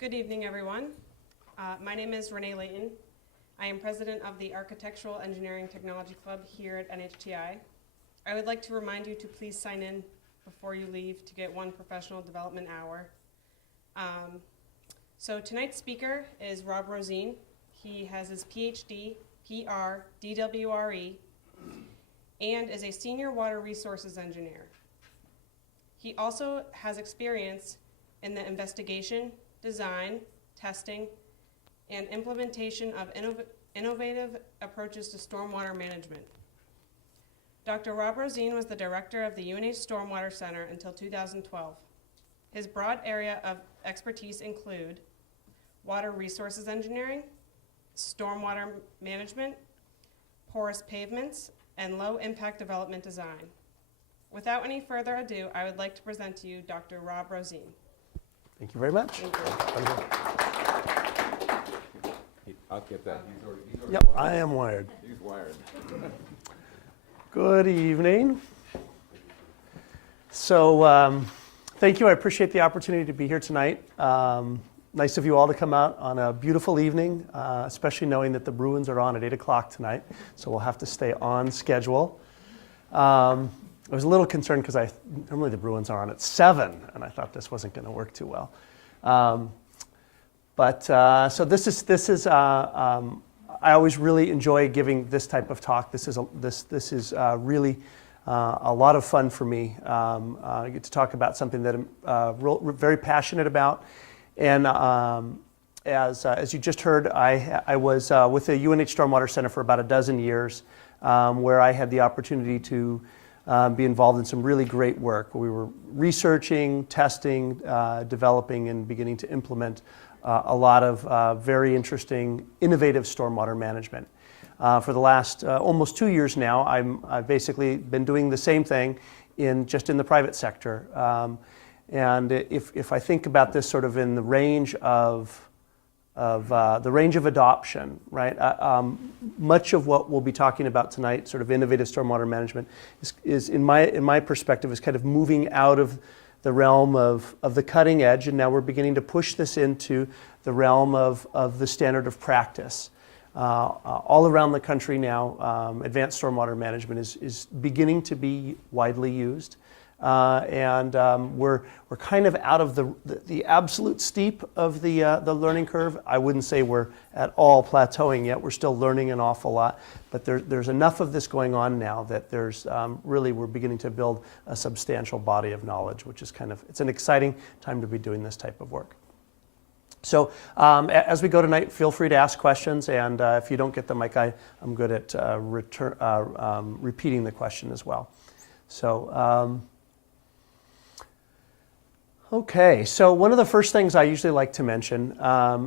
Good evening, everyone. My name is Renee Layton. I am president of the Architectural Engineering Technology Club here at NHTI. I would like to remind you to please sign in before you leave to get one professional development hour. So tonight's speaker is Rob Roseen. He has his PhD, PR, DWRE, and is a senior water resources engineer. He also has experience in the investigation, design, testing, and implementation of innovative approaches to stormwater management. Dr. Rob Roseen was the director of the UNH Stormwater Center until 2012. His broad area of expertise include water resources engineering, stormwater management, porous pavements, and low-impact development design. Without any further ado, I would like to present to you Dr. Rob Roseen. Thank you very much. Thank you. I'll get that. He's already Yep, wired. I am wired. He's wired. Good evening. So thank you. I appreciate the opportunity to be here tonight. Nice of you all to come out on a beautiful evening, especially knowing that the Bruins are on at 8 o'clock tonight, so we'll have to stay on schedule. I was a little concerned because normally the Bruins are on at 7, and I thought this wasn't going to work too well. So this is I always really enjoy giving this type of talk. This is really a lot of fun for me. I get to talk about something that I'm very passionate about. And as you just heard, I was with the UNH Stormwater Center for about a dozen years, where I had the opportunity to be involved in some really great work. We were researching, testing, developing, and beginning to implement a lot of very interesting, innovative stormwater management. For the last almost 2 years now, I've basically been doing the same thing just in the private sector. And if I think about this sort of in the range of adoption, right? Much of what we'll be talking about tonight, sort of innovative stormwater management, is in my perspective, is kind of moving out of the realm of the cutting edge, and now we're beginning to push this into the realm of the standard of practice. All around the country now, advanced stormwater management is beginning to be widely used. And we're kind of out of the absolute steep of the learning curve. I wouldn't say we're at all plateauing yet. We're still learning an awful lot, but there's enough of this going on now that there's really we're beginning to build a substantial body of knowledge, which is it's an exciting time to be doing this type of work. So as we go tonight, feel free to ask questions, and if you don't get the mic, I'm good at repeating the question as well. So. Okay, so one of the first things I usually like to mention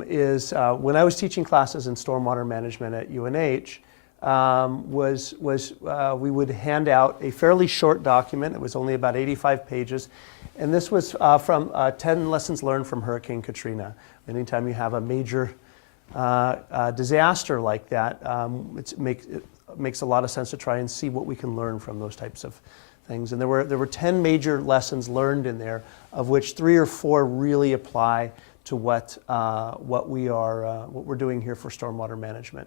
is when I was teaching classes in stormwater management at UNH, we would hand out a fairly short document. It was only about 85 pages, and this was from 10 lessons learned from Hurricane Katrina. Anytime you have a major disaster like that, it makes a lot of sense to try and see what we can learn from those types of things. And there were 10 major lessons learned in there, of which 3 or 4 really apply to what we're doing here for stormwater management.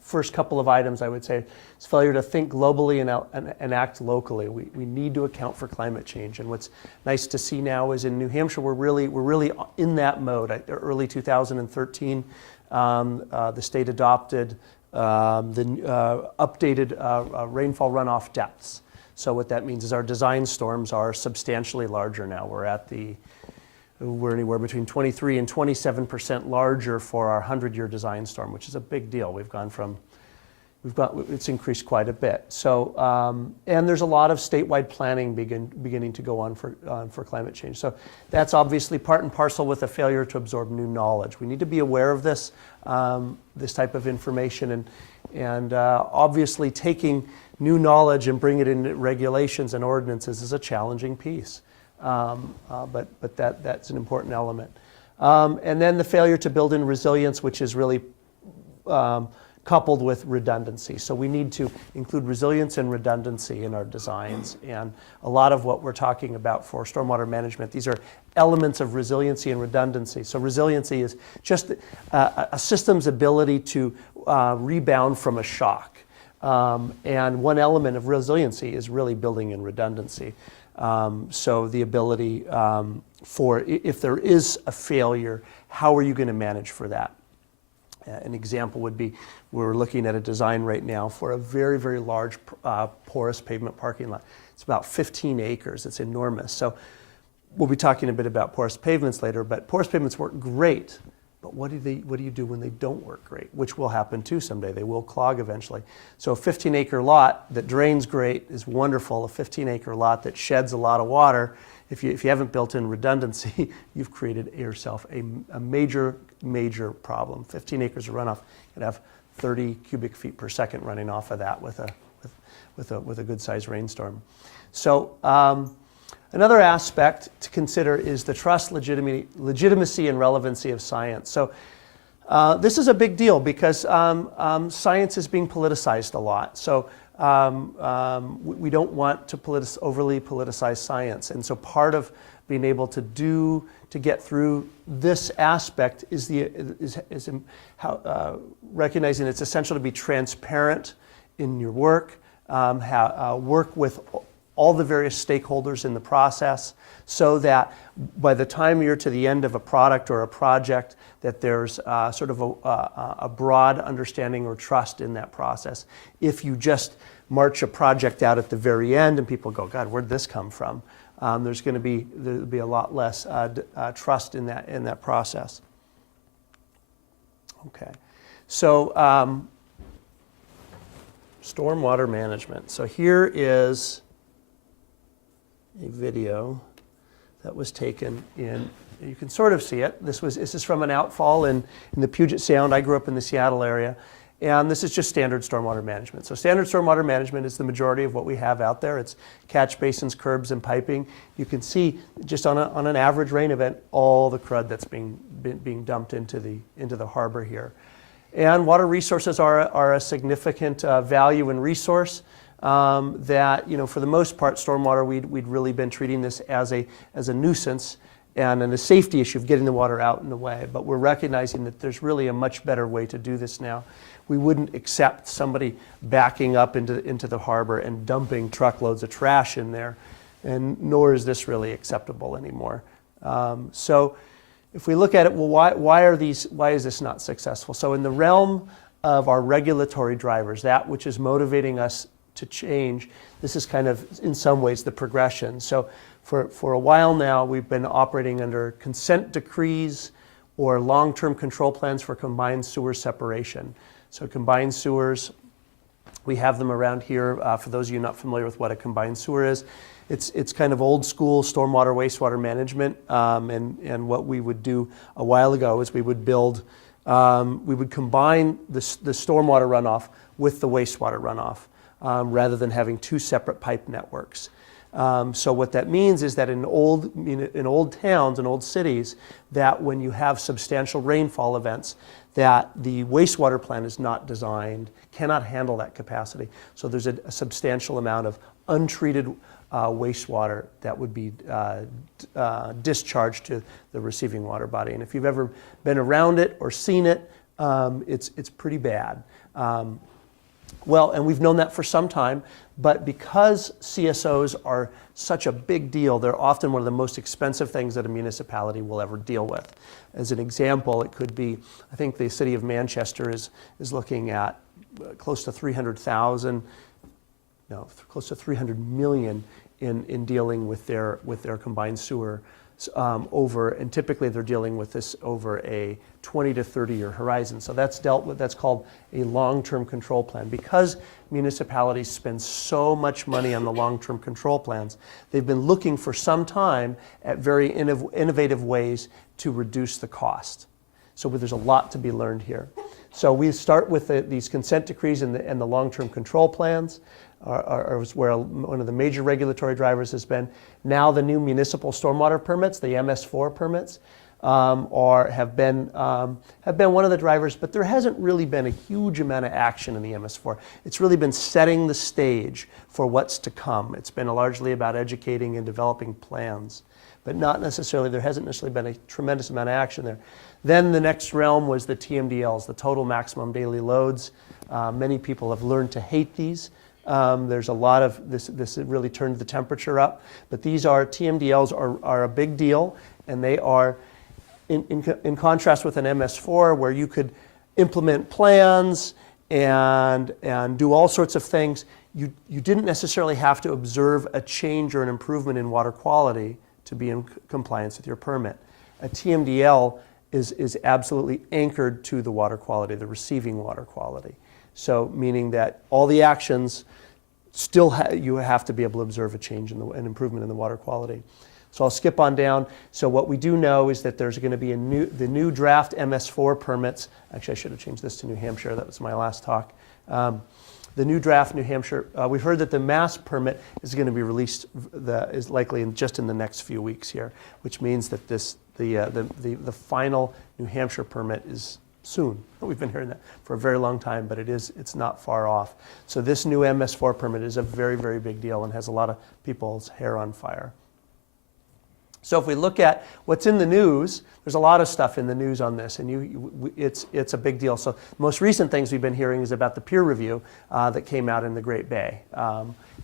First couple of items I would say is failure to think globally and act locally. We need to account for climate change, and what's nice to see now is in New Hampshire we're really in that mode. Early 2013, the state adopted the updated rainfall runoff depths. So what that means is our design storms are substantially larger now. We're anywhere between 23 and 27% larger for our 100-year design storm, which is a big deal. It's increased quite a bit. So, and there's a lot of statewide planning beginning to go on for climate change. So that's obviously part and parcel with a failure to absorb new knowledge. We need to be aware of this type of information, and obviously taking new knowledge and bring it into regulations and ordinances is a challenging piece. But that's an important element. And then the failure to build in resilience, which is really coupled with redundancy. So we need to include resilience and redundancy in our designs. And a lot of what we're talking about for stormwater management, these are elements of resiliency and redundancy. So resiliency is just a system's ability to rebound from a shock. And one element of resiliency is really building in redundancy. So the ability for, if there is a failure, how are you going to manage for that? An example would be, we're looking at a design right now for a very, very large porous pavement parking lot. It's about 15 acres. It's enormous. So we'll be talking a bit about porous pavements later, but porous pavements work great. But what do you do when they don't work great? Which will happen too someday. They will clog eventually. So a 15-acre lot that drains great is wonderful. A 15-acre lot that sheds a lot of water, if you haven't built in redundancy, you've created yourself a major, major problem. 15 acres of runoff, you could have 30 cubic feet per second running off of that with a good-sized rainstorm. So another aspect to consider is the trust, legitimacy, and relevancy of science. So this is a big deal because science is being politicized a lot. So we don't want to overly politicize science. And so part of being able to get through this aspect is recognizing it's essential to be transparent in your work, work with all the various stakeholders in the process, so that by the time you're to the end of a product or a project, that there's sort of a broad understanding or trust in that process. If you just march a project out at the very end and people go, God, where'd this come from? There'll be a lot less trust in that process. Okay, so stormwater management. So here is a video that was taken in, you can sort of see it. This is from an outfall in the Puget Sound. I grew up in the Seattle area. And this is just standard stormwater management. So standard stormwater management is the majority of what we have out there. It's catch basins, curbs, and piping. You can see just on an average rain event, all the crud that's being dumped into the harbor here. And water resources are a significant value and resource. That, for the most part, stormwater, we'd really been treating this as a nuisance and a safety issue of getting the water out and away. But we're recognizing that there's really a much better way to do this now. We wouldn't accept somebody backing up into the harbor and dumping truckloads of trash in there, and nor is this really acceptable anymore. So if we look at it, well, why is this not successful? So in the realm of our regulatory drivers, that which is motivating us to change, this is kind of, in some ways, the progression. So for a while now, we've been operating under consent decrees or long-term control plans for combined sewer separation. So combined sewers, we have them around here. For those of you not familiar with what a combined sewer is, it's kind of old school stormwater wastewater management. And what we would do a while ago is we would combine the stormwater runoff with the wastewater runoff. Rather than having two separate pipe networks. So what that means is that in old towns and old cities, that when you have substantial rainfall events, that the wastewater plant is not designed, cannot handle that capacity. So there's a substantial amount of untreated wastewater that would be discharged to the receiving water body. And if you've ever been around it or seen it, it's pretty bad. Well, and we've known that for some time, but because CSOs are such a big deal, they're often one of the most expensive things that a municipality will ever deal with. As an example, it could be, I think the city of Manchester is looking at close to 300,000, no, close to 300 million in dealing with their combined sewer and typically they're dealing with this over a 20 to 30-year horizon. So that's called a long-term control plan. Because municipalities spend so much money on the long-term control plans, they've been looking for some time at very innovative ways to reduce the cost. So there's a lot to be learned here. So we start with these consent decrees and the long-term control plans. Are where one of the major regulatory drivers has been. Now the new municipal stormwater permits, the MS4 permits, have been one of the drivers, but there hasn't really been a huge amount of action in the MS4. It's really been setting the stage for what's to come. It's been largely about educating and developing plans, but not necessarily, there hasn't necessarily been a tremendous amount of action there. Then the next realm was the TMDLs, the total maximum daily loads. Many people have learned to hate these. There's a lot of, this really turned the temperature up, but these are, TMDLs are a big deal, and they are, in contrast with an MS4 where you could implement plans and do all sorts of things, you didn't necessarily have to observe a change or an improvement in water quality to be in compliance with your permit. A TMDL is absolutely anchored to the water quality, the receiving water quality. So meaning that all the actions still you have to be able to observe a change in an improvement in the water quality. So I'll skip on down. So what we do know is that there's going to be the new draft MS4 permits. Actually, I should have changed this to New Hampshire. That was my last talk. The new draft New Hampshire, we've heard that the mass permit is going to be released, is likely just in the next few weeks here, which means that the final New Hampshire permit is soon. We've been hearing that for a very long time, but it's not far off. So this new MS4 permit is a very, very big deal and has a lot of people's hair on fire. So if we look at what's in the news, there's a lot of stuff in the news on this, and it's a big deal. So the most recent things we've been hearing is about the peer review that came out in the Great Bay,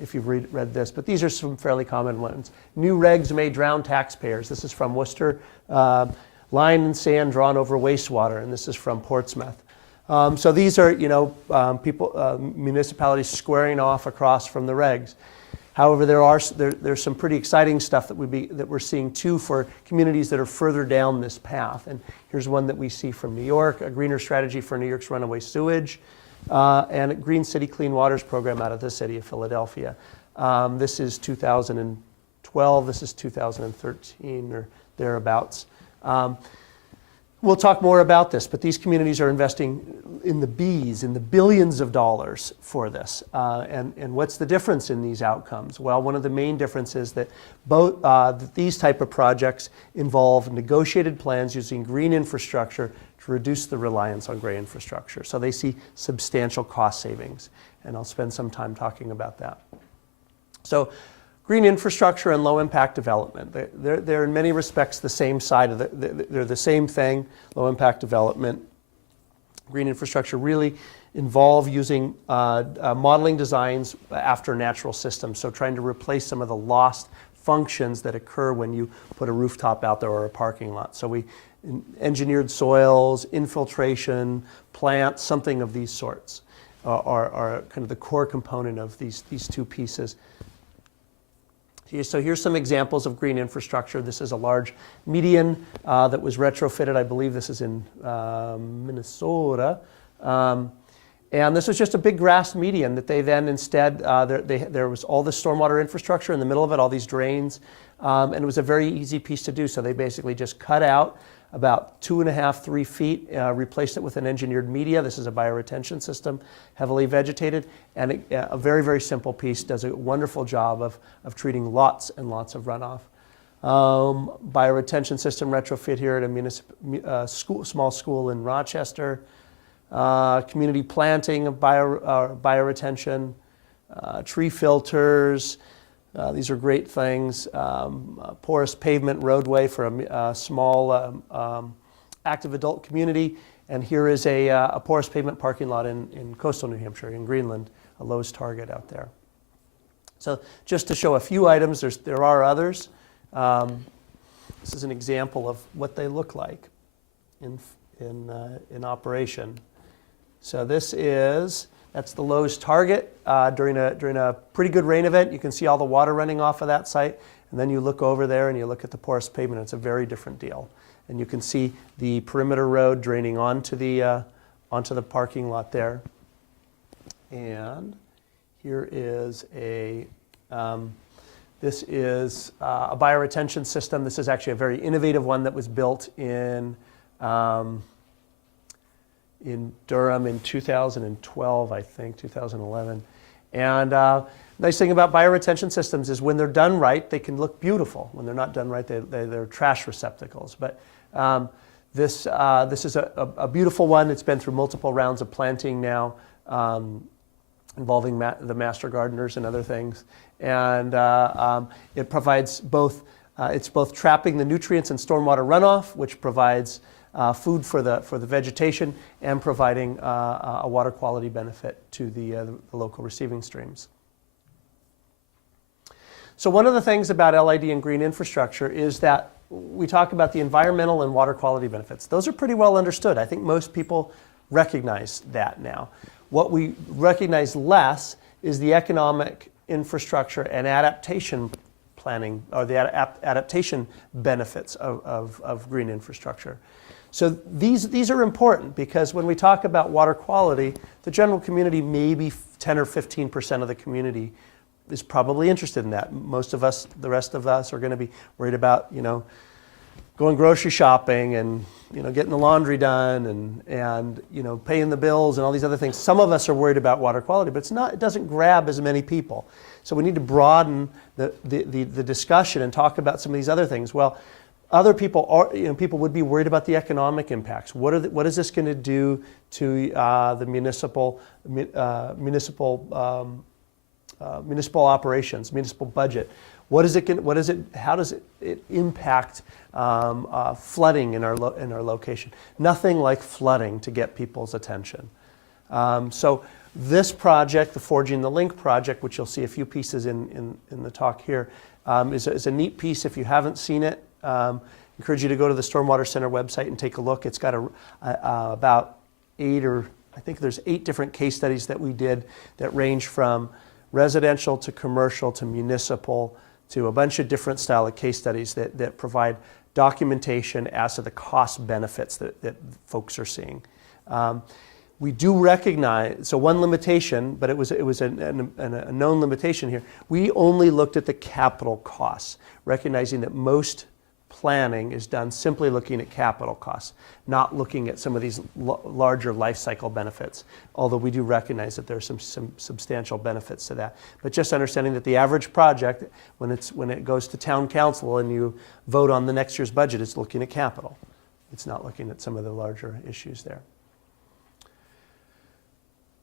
if you've read this. But these are some fairly common ones. New regs may drown taxpayers. This is from Worcester. Line and sand drawn over wastewater, and this is from Portsmouth. So these are, municipalities squaring off across from the regs. However, there's some pretty exciting stuff that we're seeing too for communities that are further down this path. And here's one that we see from New York: a greener strategy for New York's runaway sewage, and a Green City Clean Waters program out of the city of Philadelphia. This is 2012. This is 2013 or thereabouts. We'll talk more about this, but these communities are investing in the billions of dollars for this. And what's the difference in these outcomes? Well, one of the main differences is that these type of projects involve negotiated plans using green infrastructure to reduce the reliance on gray infrastructure. So they see substantial cost savings, and I'll spend some time talking about that. So green infrastructure and low impact development. They're in many respects the same side of they're the same thing. Low impact development, green infrastructure really involve using modeling designs after natural systems. So trying to replace some of the lost functions that occur when you put a rooftop out there or a parking lot. So we engineered soils, infiltration, plants, something of these sorts are kind of the core component of these two pieces. So here's some examples of green infrastructure. This is a large median that was retrofitted. I believe this is in Minnesota. And this was just a big grass median that they then instead, there was all this stormwater infrastructure in the middle of it, all these drains, and it was a very easy piece to do. So they basically just cut out about 2.5, 3 feet, replaced it with an engineered media. This is a bioretention system, heavily vegetated, and a very, very simple piece, does a wonderful job of treating lots and lots of runoff. Bioretention system retrofit here at a small school in Rochester. Community planting of bioretention, tree filters. These are great things. Porous pavement roadway for a small active adult community. And here is a porous pavement parking lot in coastal New Hampshire, in Greenland, a Lowe's Target out there. So just to show a few items, there are others. This is an example of what they look like in operation. So that's the Lowe's Target during a pretty good rain event. You can see all the water running off of that site, and then you look over there and you look at the porous pavement. It's a very different deal, and you can see the perimeter road draining onto the parking lot there. And here is this is a bioretention system. This is actually a very innovative one that was built in Durham in 2012, I think, 2011. And Nice thing about bioretention systems is when they're done right, they can look beautiful. When they're not done right, they're trash receptacles. But this is a beautiful one. It's been through multiple rounds of planting now, involving the master gardeners and other things. And it provides both, it's both trapping the nutrients and stormwater runoff, which provides food for the vegetation, and providing a water quality benefit to the local receiving streams. So one of the things about LID and green infrastructure is that we talk about the environmental and water quality benefits. Those are pretty well understood. I think most people recognize that now. What we recognize less is the economic infrastructure and adaptation planning, or the adaptation benefits of green infrastructure. So these are important, because when we talk about water quality, the general community, maybe 10 or 15% of the community, is probably interested in that. Most of us, the rest of us, are going to be worried about, going grocery shopping and, getting the laundry done and paying the bills and all these other things. Some of us are worried about water quality, but it doesn't grab as many people. So we need to broaden the discussion and talk about some of these other things. Well, other people people would be worried about the economic impacts. What is this going to do to the municipal operations, municipal budget? How does it impact flooding in our location? Nothing like flooding to get people's attention. So this project, the Forging the Link project, which you'll see a few pieces in the talk here, is a neat piece. If you haven't seen it, encourage you to go to the Stormwater Center website and take a look. It's got about 8 different case studies that we did that range from residential to commercial to municipal, to a bunch of different style of case studies that provide documentation as to the cost benefits that folks are seeing. We do recognize, so one limitation, but it was a known limitation here. We only looked at the capital costs, recognizing that most planning is done simply looking at capital costs, not looking at some of these larger life cycle benefits, although we do recognize that there's some substantial benefits to that. But just understanding that the average project, when it goes to town council and you vote on the next year's budget, it's looking at capital. It's not looking at some of the larger issues there.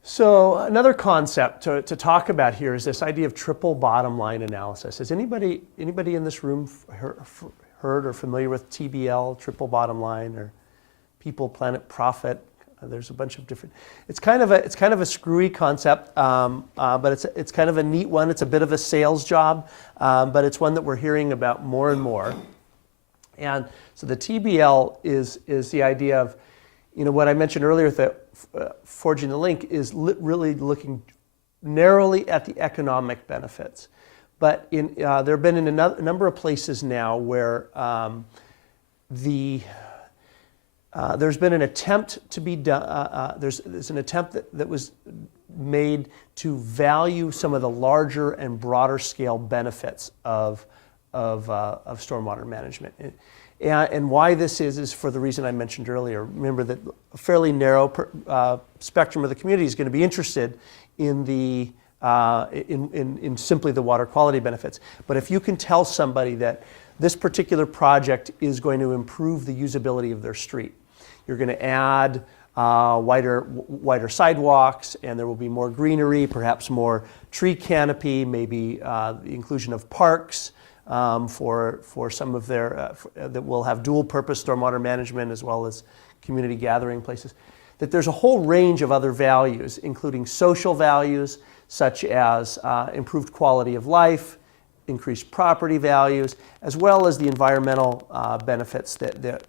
So another concept to talk about here is this idea of triple bottom line analysis. Has anybody in this room heard or familiar with TBL, triple bottom line, or people, planet, profit? There's a bunch of different. It's kind of a screwy concept, but it's kind of a neat one. It's a bit of a sales job, but it's one that we're hearing about more and more. And so the TBL is the idea of, what I mentioned earlier, that Forging the Link is really looking narrowly at the economic benefits. But there have been in a number of places now where there's been an attempt to be done. There's an attempt that was made to value some of the larger and broader scale benefits of stormwater management. And why this is for the reason I mentioned earlier. Remember that a fairly narrow spectrum of the community is going to be interested in in simply the water quality benefits. But if you can tell somebody that this particular project is going to improve the usability of their street, you're going to add wider sidewalks, and there will be more greenery, perhaps more tree canopy, maybe the inclusion of parks for some of their that will have dual purpose stormwater management as well as community gathering places. That there's a whole range of other values, including social values such as improved quality of life, increased property values, as well as the environmental benefits that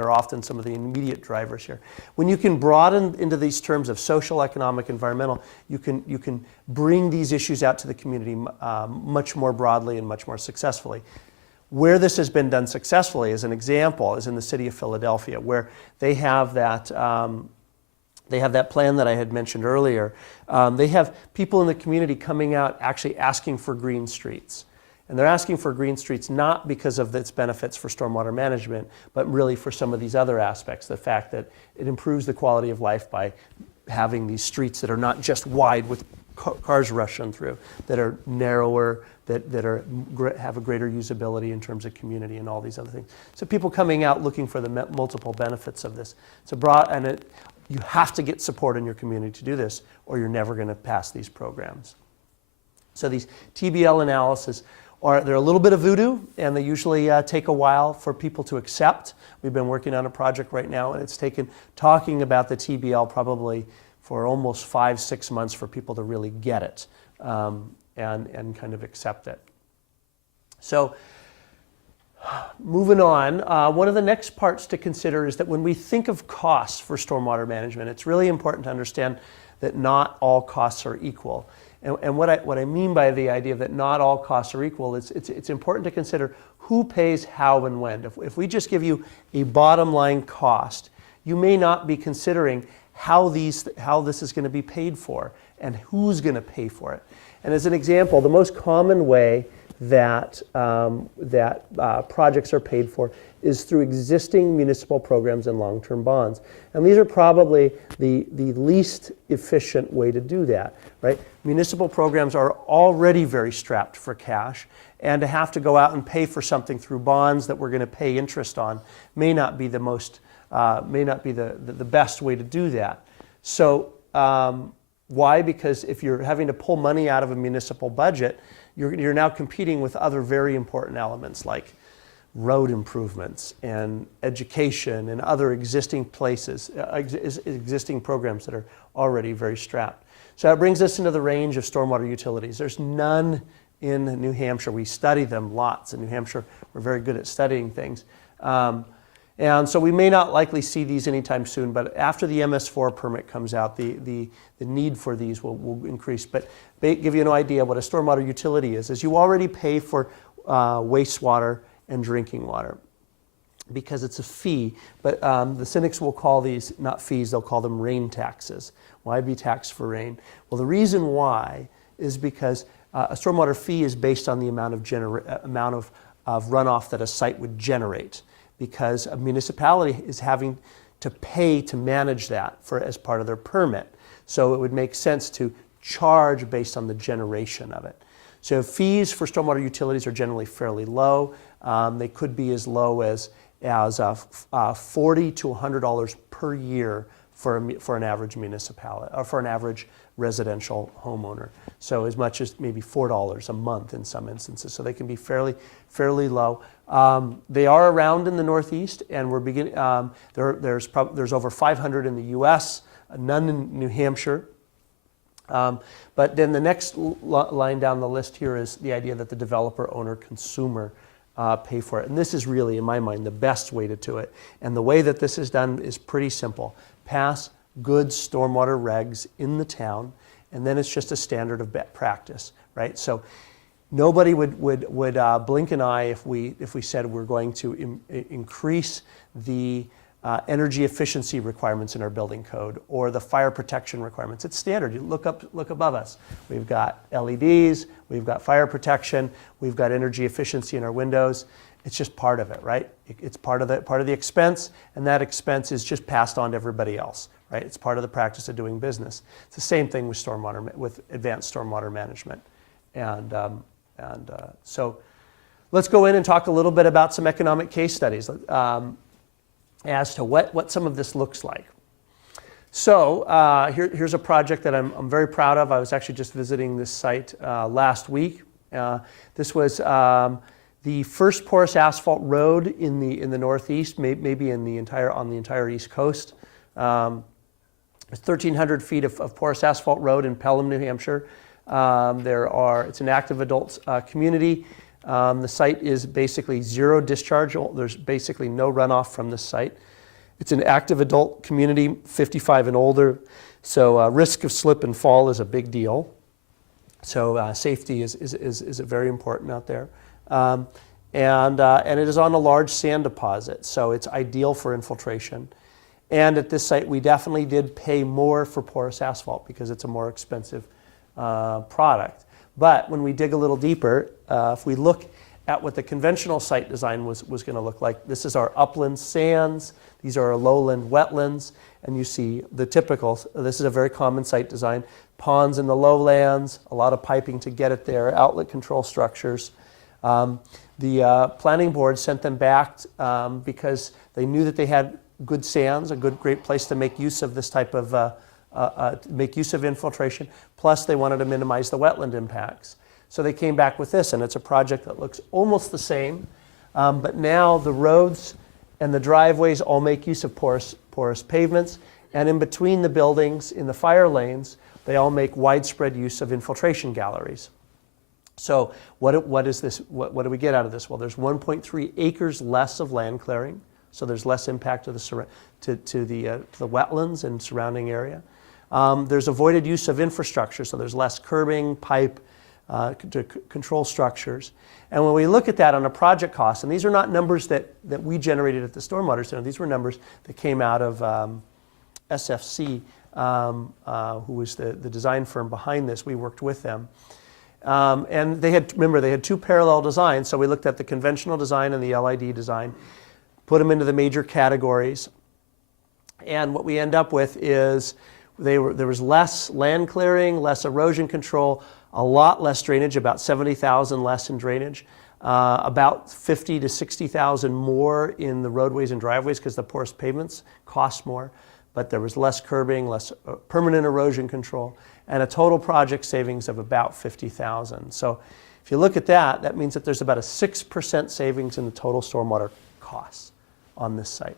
are often some of the immediate drivers here. When you can broaden into these terms of social, economic, environmental, you can bring these issues out to the community much more broadly and much more successfully. Where this has been done successfully, as an example, is in the city of Philadelphia, where they have that plan that I had mentioned earlier. They have people in the community coming out actually asking for green streets. And they're asking for green streets not because of its benefits for stormwater management, but really for some of these other aspects. The fact that it improves the quality of life by having these streets that are not just wide with cars rushing through, that are narrower, that have a greater usability in terms of community and all these other things. So people coming out looking for the multiple benefits of this. It's a broad, and you have to get support in your community to do this, or you're never going to pass these programs. So these TBL analysis they're a little bit of voodoo, and they usually take a while for people to accept. We've been working on a project right now, and it's taken talking about the TBL probably for almost 5-6 months for people to really get it and kind of accept it. So moving on, one of the next parts to consider is that when we think of costs for stormwater management, it's really important to understand that not all costs are equal. And what I mean by the idea that not all costs are equal is it's important to consider who pays how and when. If we just give you a bottom line cost, you may not be considering how this is going to be paid for and who's going to pay for it. And as an example, the most common way that projects are paid for is through existing municipal programs and long-term bonds. And these are probably the least efficient way to do that, right? Municipal programs are already very strapped for cash, and to have to go out and pay for something through bonds that we're going to pay interest on may not be the best way to do that. So why? Because if you're having to pull money out of a municipal budget, you're now competing with other very important elements like road improvements and education and other existing places, existing programs that are already very strapped. So that brings us into the range of stormwater utilities. There's none in New Hampshire. We study them lots in New Hampshire. We're very good at studying things. And so we may not likely see these anytime soon, but after the MS4 permit comes out, the need for these will increase. But give you an idea what a stormwater utility is you already pay for wastewater and drinking water because it's a fee. But the cynics will call these not fees, they'll call them rain taxes. Why be taxed for rain? Well, the reason why is because a stormwater fee is based on the amount of runoff that a site would generate, because a municipality is having to pay to manage that as part of their permit. So it would make sense to charge based on the generation of it. So fees for stormwater utilities are generally fairly low. They could be as low as $40 to $100 per year for an average municipality, or for an average residential homeowner. So as much as maybe $4 a month in some instances. So they can be fairly low. They are around in the Northeast, and we're beginning. There's over 500 in the U.S., none in New Hampshire. But then the next line down the list here is the idea that the developer, owner, consumer pay for it. And this is really, in my mind, the best way to do it. And the way that this is done is pretty simple. Pass good stormwater regs in the town, and then it's just a standard of practice, right? So nobody would blink an eye if we said we're going to increase the energy efficiency requirements in our building code or the fire protection requirements. It's standard. You look above us. We've got LEDs, we've got fire protection, we've got energy efficiency in our windows. It's just part of it, right? It's part of the expense, and that expense is just passed on to everybody else, right? It's part of the practice of doing business. It's the same thing with with advanced stormwater management, so let's go in and talk a little bit about some economic case studies as to what some of this looks like. So here's a project that I'm very proud of. I was actually just visiting this site last week. This was the first porous asphalt road in the Northeast, maybe on the entire East Coast. It's 1,300 feet of porous asphalt road in Pelham, New Hampshire. It's an active adult community. The site is basically zero discharge. There's basically no runoff from the site. It's an active adult community, 55 and older. So risk of slip and fall is a big deal. So safety is very important out there. And it is on a large sand deposit, so it's ideal for infiltration. And at this site, we definitely did pay more for porous asphalt because it's a more expensive product. But when we dig a little deeper, if we look at what the conventional site design was going to look like, this is our upland sands, these are our lowland wetlands, and you see the typical, this is a very common site design, ponds in the lowlands, a lot of piping to get it there, outlet control structures. The planning board sent them back because they knew that they had good sands, a great place to make use of this type of, make use of infiltration, plus they wanted to minimize the wetland impacts. So they came back with this, and it's a project that looks almost the same, but now the roads and the driveways all make use of porous pavements, and in between the buildings, in the fire lanes, they all make widespread use of infiltration galleries. So what is this? What do we get out of this? Well, there's 1.3 acres less of land clearing, so there's less impact to the wetlands and surrounding area. There's avoided use of infrastructure, so there's less curbing, pipe, to control structures. And when we look at that on a project cost, and these are not numbers that we generated at the Stormwater Center, these were numbers that came out of SFC, who was the design firm behind this. We worked with them. And they had two parallel designs, so we looked at the conventional design and the LID design, put them into the major categories, and what we end up with is there was less land clearing, less erosion control, a lot less drainage, about 70,000 less in drainage, about 50 to 60,000 more in the roadways and driveways because the porous pavements cost more, but there was less curbing, less permanent erosion control, and a total project savings of about 50,000. So if you look at that, that means that there's about a 6% savings in the total stormwater costs on this site,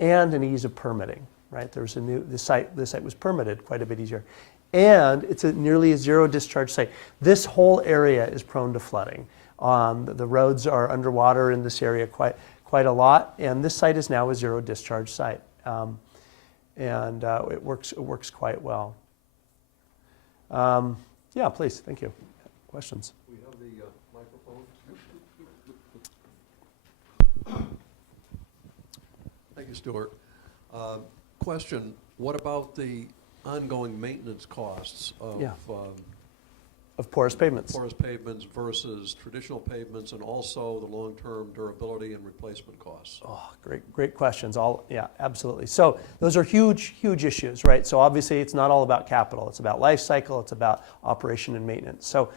and an ease of permitting, right? The site was permitted quite a bit easier. And it's nearly a zero discharge site. This whole area is prone to flooding. The roads are underwater in this area quite a lot, and this site is now a zero discharge site. It works quite well. Yeah, please, thank you. Questions? We have the microphone. Thank you, Stuart. Question, what about the ongoing maintenance costs of Of porous pavements. porous pavements versus traditional pavements, and also the long-term durability and replacement costs? Oh, great questions. Yeah, absolutely. So those are huge issues, right? So obviously it's not all about capital. It's about life cycle. It's about operation and maintenance. So,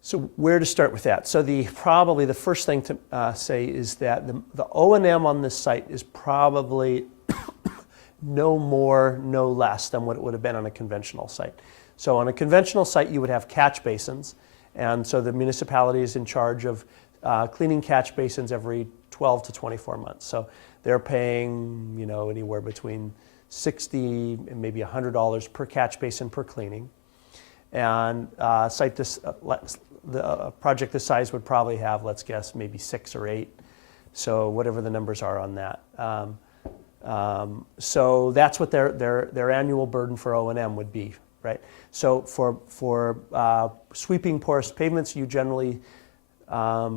so where to start with that? So probably the first thing to say is that the O&M on this site is probably no more, no less than what it would have been on a conventional site. So on a conventional site, you would have catch basins, and so the municipality is in charge of cleaning catch basins every 12 to 24 months. So they're paying, anywhere between $60 and maybe $100 per catch basin per cleaning. And a project this size would probably have, let's guess, maybe 6 or 8. So whatever the numbers are on that. So that's what their annual burden for O&M would be, right? So for sweeping porous pavements, you generally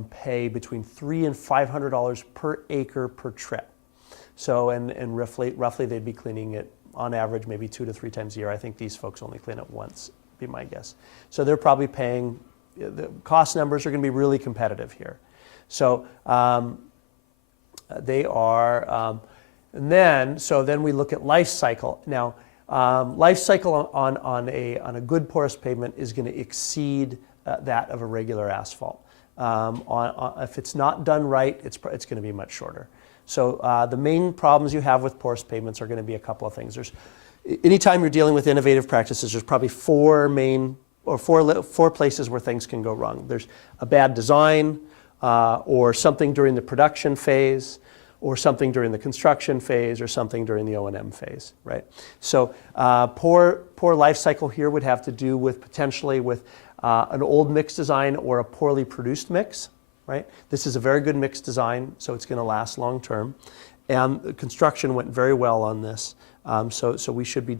pay between $300 and $500 per acre per trip. So and roughly they'd be cleaning it on average maybe 2 to 3 times a year. I think these folks only clean it once, be my guess. So they're probably paying. The cost numbers are going to be really competitive here. So they are. And then we look at life cycle. Now, life cycle on a good porous pavement is going to exceed that of a regular asphalt. If it's not done right, it's going to be much shorter. So the main problems you have with porous pavements are going to be a couple of things. Anytime you're dealing with innovative practices, there's probably four places where things can go wrong. There's a bad design, or something during the production phase, or something during the construction phase, or something during the O&M phase, right? So poor life cycle here would have to do with potentially with an old mix design or a poorly produced mix, right? This is a very good mix design, so it's going to last long term. And the construction went very well on this, so we should do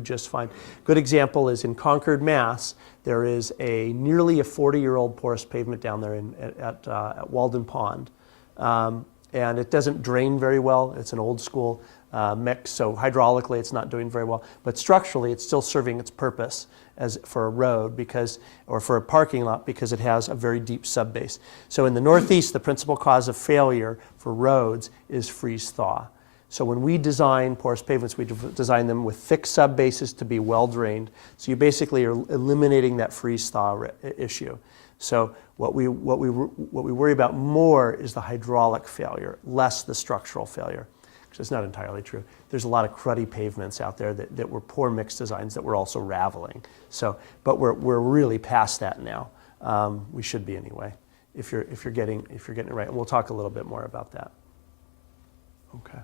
just fine. Good example is in Concord, Mass. There is nearly a 40-year-old porous pavement down there at Walden Pond. And it doesn't drain very well. It's an old school mix, so hydraulically it's not doing very well. But structurally it's still serving its purpose for a road or for a parking lot because it has a very deep subbase. So in the Northeast, the principal cause of failure for roads is freeze-thaw. So when we design porous pavements, we design them with thick subbases to be well drained. So you basically are eliminating that freeze-thaw issue. So what we worry about more is the hydraulic failure, less the structural failure. Which is not entirely true. There's a lot of cruddy pavements out there that were poor mix designs that were also raveling. So, but we're really past that now. We should be anyway, if you're getting it right. And we'll talk a little bit more about that. Okay.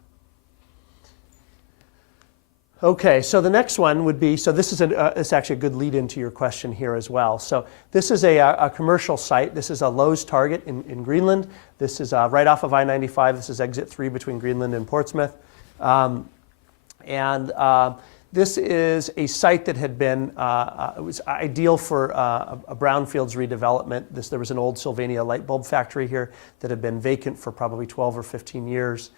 Okay, so the next one would be, so this is it's actually a good lead into your question here as well. So this is a commercial site. This is a Lowe's Target in Greenland. This is right off of I-95. This is exit 3 between Greenland and Portsmouth. This is a site that had been, it was ideal for a brownfields redevelopment. There was an old Sylvania light bulb factory here that had been vacant for probably 12 or 15 years.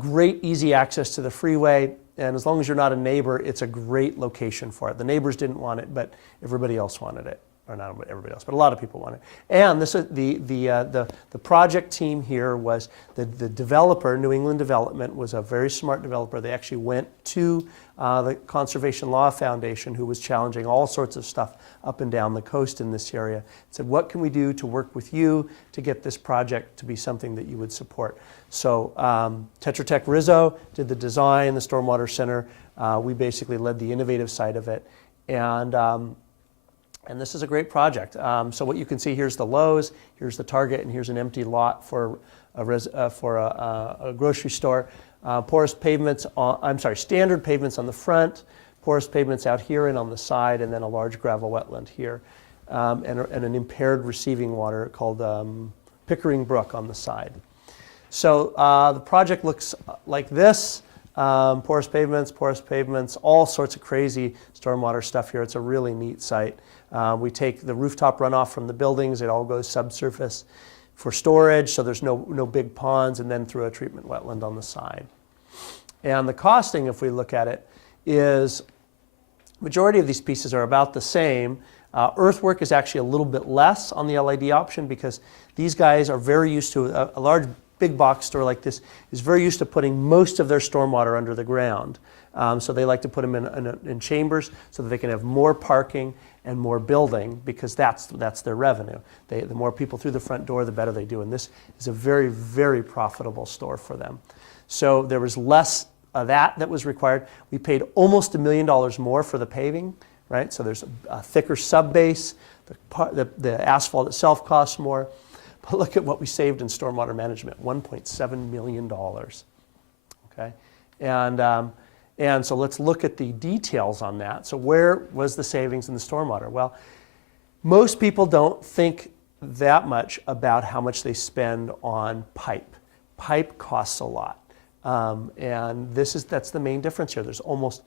Great easy access to the freeway, and as long as you're not a neighbor, it's a great location for it. The neighbors didn't want it, but everybody else wanted it. Or not everybody else, but a lot of people want it. And this is the project team here was the developer, New England Development, was a very smart developer. They actually went to the Conservation Law Foundation, who was challenging all sorts of stuff up and down the coast in this area. Said, what can we do to work with you to get this project to be something that you would support? So Tetra Tech Rizzo did the design, the Stormwater Center. We basically led the innovative side of it. And this is a great project. So what you can see, here's the Lowe's, here's the Target, and here's an empty lot for a grocery store. Porous pavements, standard pavements on the front, porous pavements out here and on the side, and then a large gravel wetland here, and an impaired receiving water called Pickering Brook on the side. So the project looks like this. Porous pavements, all sorts of crazy stormwater stuff here. It's a really neat site. We take the rooftop runoff from the buildings. It all goes subsurface for storage, so there's no big ponds, and then through a treatment wetland on the side. And the costing, if we look at it, is majority of these pieces are about the same. Earthwork is actually a little bit less on the LID option because these guys are very used to a large big box store like this is very used to putting most of their stormwater under the ground. So they like to put them in chambers so that they can have more parking and more building because that's their revenue. The more people through the front door, the better they do. And this is a very, very profitable store for them. So there was less of that was required. We paid almost $1 million more for the paving, right? So there's a thicker subbase. The asphalt itself costs more. But look at what we saved in stormwater management, $1.7 million, okay? And so let's look at the details on that. So where was the savings in the stormwater? Well, most people don't think that much about how much they spend on pipe. Pipe costs a lot. And that's the main difference here. There's almost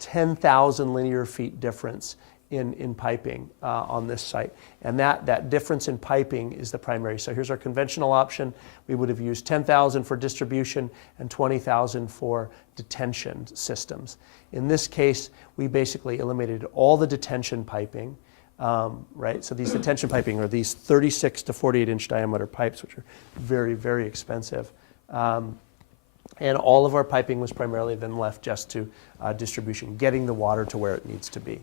10,000 linear feet difference in piping on this site. And that difference in piping is the primary. So here's our conventional option. We would have used 10,000 for distribution and 20,000 for detention systems. In this case, we basically eliminated all the detention piping, right? So these detention piping are these 36 to 48 inch diameter pipes, which are very, very expensive. And all of our piping was primarily then left just to distribution, getting the water to where it needs to be.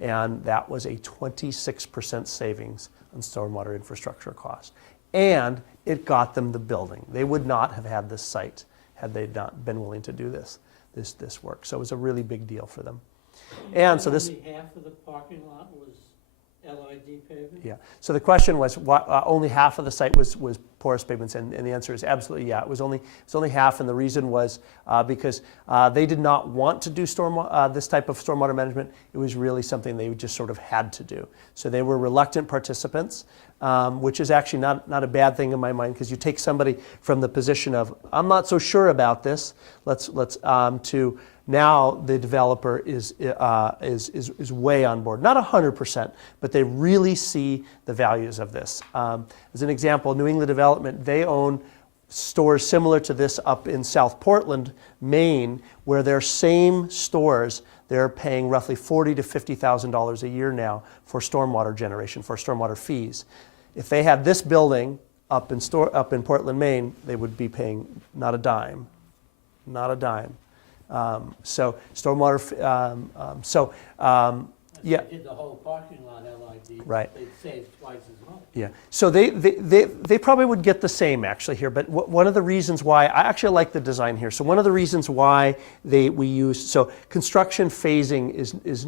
And that was a 26% savings on stormwater infrastructure cost. And it got them the building. They would not have had this site had they not been willing to do this work. So it was a really big deal for them. And so this... Only half of the parking lot was LID pavement? Yeah. So the question was, only half of the site was porous pavements, and the answer is absolutely yeah. It was only half, and the reason was because they did not want to do this type of stormwater management. It was really something they just sort of had to do. So they were reluctant participants, which is actually not a bad thing in my mind, because you take somebody from the position of I'm not so sure about this. Let's to now the developer is way on board. Not 100%, but they really see the values of this. As an example, New England Development, they own stores similar to this up in South Portland, Maine, where their same stores, they're paying roughly $40,000 to $50,000 a year now for stormwater generation, for stormwater fees. If they had this building up in Portland, Maine, they would be paying not a dime, not a dime. So stormwater, yeah. If they did the whole parking lot LID, Right. they'd save twice as much. Yeah, so they probably would get the same actually here, but one of the reasons why, I actually like the design here. So one of the reasons why we use, so construction phasing is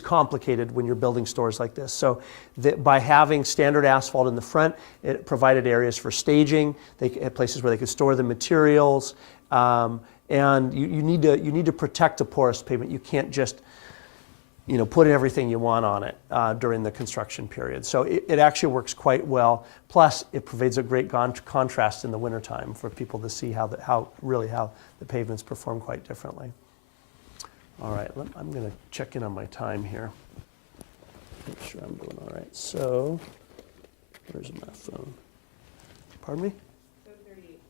complicated when you're building stores like this. So by having standard asphalt in the front, it provided areas for staging, places where they could store the materials, and you need to protect a porous pavement. You can't just put everything you want on it during the construction period. So it actually works quite well. Plus, it provides a great contrast in the wintertime for people to see how the pavements perform quite differently. All right, I'm going to check in on my time here. Make sure I'm doing all right. So, where's my phone? Pardon me?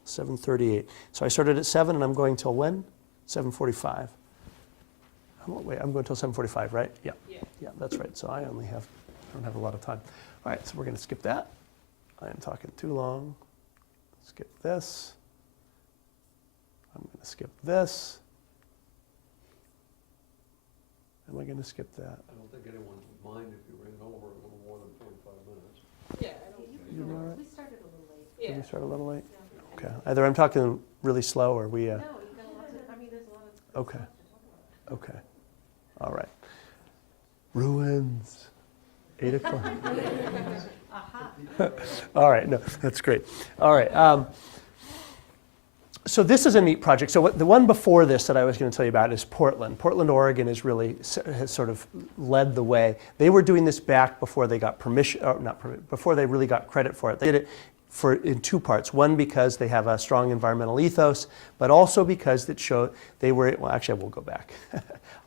7:38. So I started at 7 and I'm going till when? 7:45. Wait, I'm going till 7:45, right? Yeah. Yeah, that's right. So I don't have a lot of time. All right, so we're going to skip that. I am talking too long. Skip this. I'm going to skip this. Am I going to skip that? I don't think anyone would mind if you ran over a little more than 45 minutes. Yeah, I don't. You all right? We started a little late. Yeah. Did we start a little late? Yeah. Okay. Either I'm talking really slow or we... No, you've got a lot of, I mean, there's a lot of. Okay. Okay. All right. Ruins. 8 o'clock. All right. No, that's great. All right. So this is a neat project. So the one before this that I was going to tell you about is Portland. Portland, Oregon has sort of led the way. They were doing this back before they got permission, or before they really got credit for it. They did it in two parts. One, because they have a strong environmental ethos, but also because it showed well, actually, I will go back.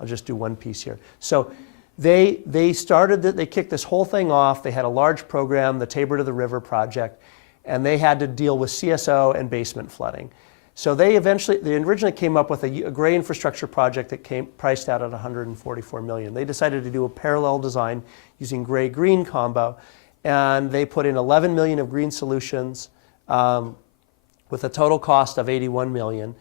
I'll just do one piece here. So they kicked this whole thing off. They had a large program, the Tabor to the River project, and they had to deal with CSO and basement flooding. So they originally came up with a gray infrastructure project that priced out at $144 million. They decided to do a parallel design using gray-green combo, and they put in $11 million of green solutions with a total cost of $81 million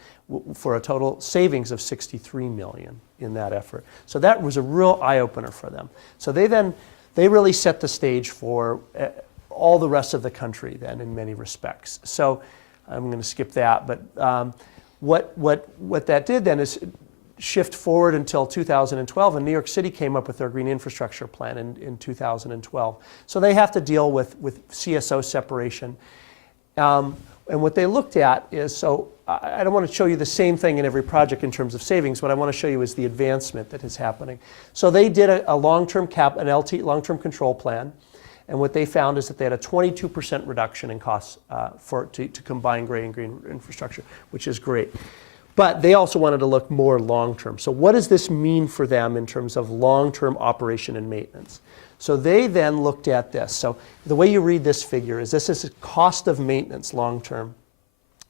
for a total savings of $63 million in that effort. So that was a real eye-opener for them. So they really set the stage for all the rest of the country then in many respects. So I'm going to skip that, but what that did then is shift forward until 2012, and New York City came up with their green infrastructure plan in 2012. So they have to deal with CSO separation. And what they looked at is, so I don't want to show you the same thing in every project in terms of savings. What I want to show you is the advancement that is happening. So they did a long-term long-term control plan. And what they found is that they had a 22% reduction in costs to combine gray and green infrastructure, which is great. But they also wanted to look more long-term. So what does this mean for them in terms of long-term operation and maintenance? So they then looked at this. So the way you read this figure is this is cost of maintenance long-term,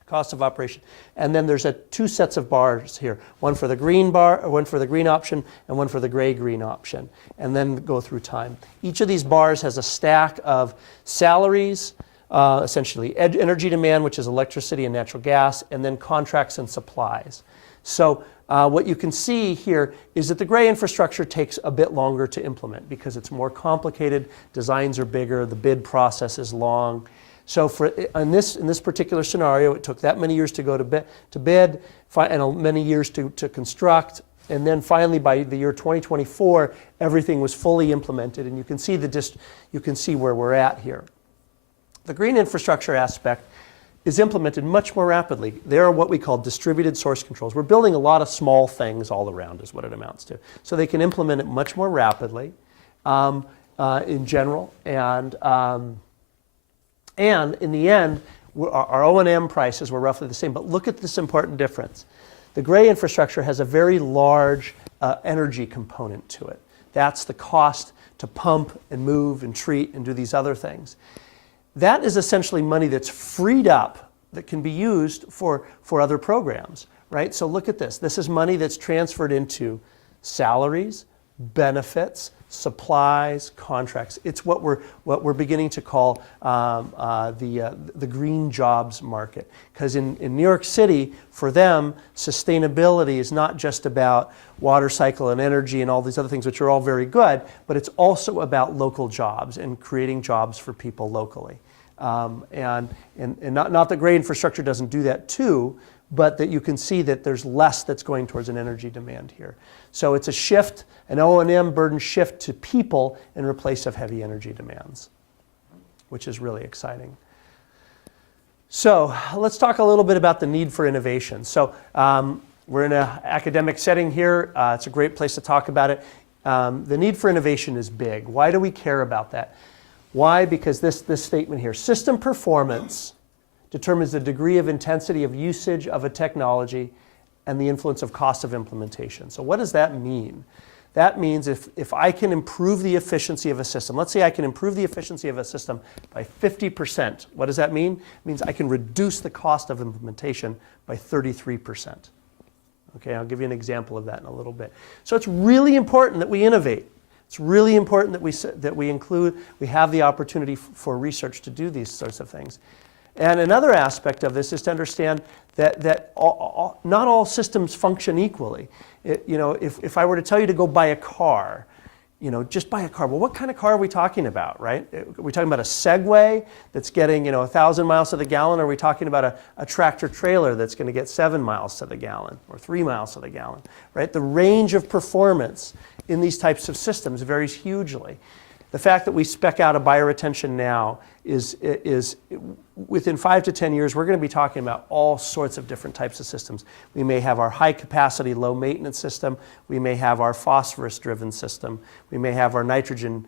cost of operation. And then there's two sets of bars here, one for the green bar, or one for the green option, and one for the gray-green option, and then go through time. Each of these bars has a stack of salaries, essentially energy demand, which is electricity and natural gas, and then contracts and supplies. So what you can see here is that the gray infrastructure takes a bit longer to implement because it's more complicated, designs are bigger, the bid process is long. So in this particular scenario, it took that many years to go to bid and many years to construct. And then finally, by the year 2024, everything was fully implemented. And you can see where we're at here. The green infrastructure aspect is implemented much more rapidly. There are what we call distributed source controls. We're building a lot of small things all around is what it amounts to. So they can implement it much more rapidly in general. And in the end, our O&M prices were roughly the same. But look at this important difference. The gray infrastructure has a very large energy component to it. That's the cost to pump and move and treat and do these other things. That is essentially money that's freed up that can be used for other programs, right? So look at this. This is money that's transferred into salaries, benefits, supplies, contracts. It's what we're beginning to call the green jobs market. Because in New York City, for them, sustainability is not just about water cycle and energy and all these other things, which are all very good, but it's also about local jobs and creating jobs for people locally. And not that gray infrastructure doesn't do that too, but that you can see that there's less that's going towards an energy demand here. So it's a shift, an O&M burden shift to people in replace of heavy energy demands, which is really exciting. So let's talk a little bit about the need for innovation. So we're in an academic setting here. It's a great place to talk about it. The need for innovation is big. Why do we care about that? Why? Because this statement here, system performance determines the degree of intensity of usage of a technology and the influence of cost of implementation. So what does that mean? That means if I can improve the efficiency of a system, let's say I can improve the efficiency of a system by 50%. What does that mean? It means I can reduce the cost of implementation by 33%. Okay, I'll give you an example of that in a little bit. So it's really important that we innovate. It's really important that we have the opportunity for research to do these sorts of things. And another aspect of this is to understand that not all systems function equally. If I were to tell you to go buy a car, just buy a car. Well, what kind of car are we talking about, right? Are we talking about a Segway that's getting 1,000 miles to the gallon? Or are we talking about a tractor trailer that's going to get 7 miles to the gallon or 3 miles to the gallon, right? The range of performance in these types of systems varies hugely. The fact that we spec out a bioretention now is within 5 to 10 years, we're going to be talking about all sorts of different types of systems. We may have our high capacity, low maintenance system. We may have our phosphorus driven system. We may have our nitrogen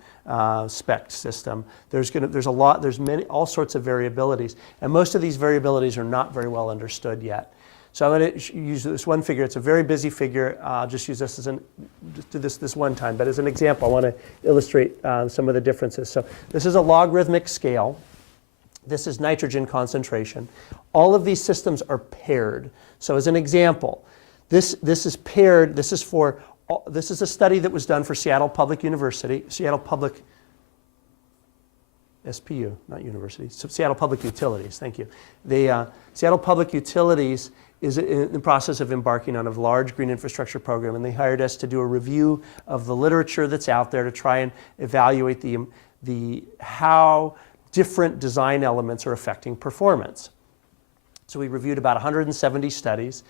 spec system. There's all sorts of variabilities. And most of these variabilities are not very well understood yet. So I'm going to use this one figure. It's a very busy figure. I'll just use this just do this one time. But as an example, I want to illustrate some of the differences. So this is a logarithmic scale. This is nitrogen concentration. All of these systems are paired. So as an example, this is paired. This is a study that was done for Seattle Public University, Seattle Public SPU, not university, Seattle Public Utilities. Thank you. The Seattle Public Utilities is in the process of embarking on a large green infrastructure program, and they hired us to do a review of the literature that's out there to try and evaluate how different design elements are affecting performance. So we reviewed about 170 studies,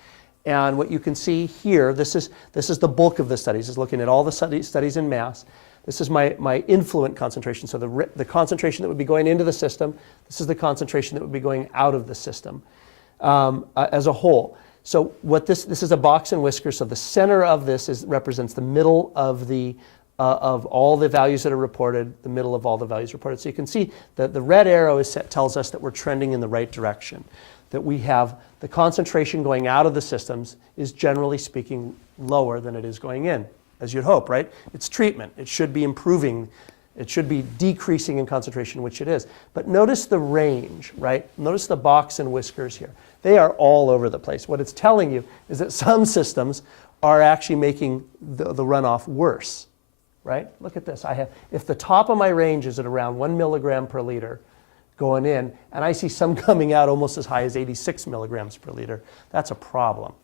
and what you can see here, this is the bulk of the studies. Is looking at all the studies in mass. This is my influent concentration, so the concentration that would be going into the system. This is the concentration that would be going out of the system. As a whole. So what this is a box and whisker. So the center of this represents the middle of of all the values that are reported, the middle of all the values reported. So you can see that the red arrow tells us that we're trending in the right direction. That we have the concentration going out of the systems is generally speaking lower than it is going in, as you'd hope, right? It's treatment. It should be improving. It should be decreasing in concentration, which it is. But notice the range, right? Notice the box and whiskers here. They are all over the place. What it's telling you is that some systems are actually making the runoff worse, right? Look at this. If the top of my range is at around 1 milligram per liter going in, and I see some coming out almost as high as 86 milligrams per liter, that's a problem.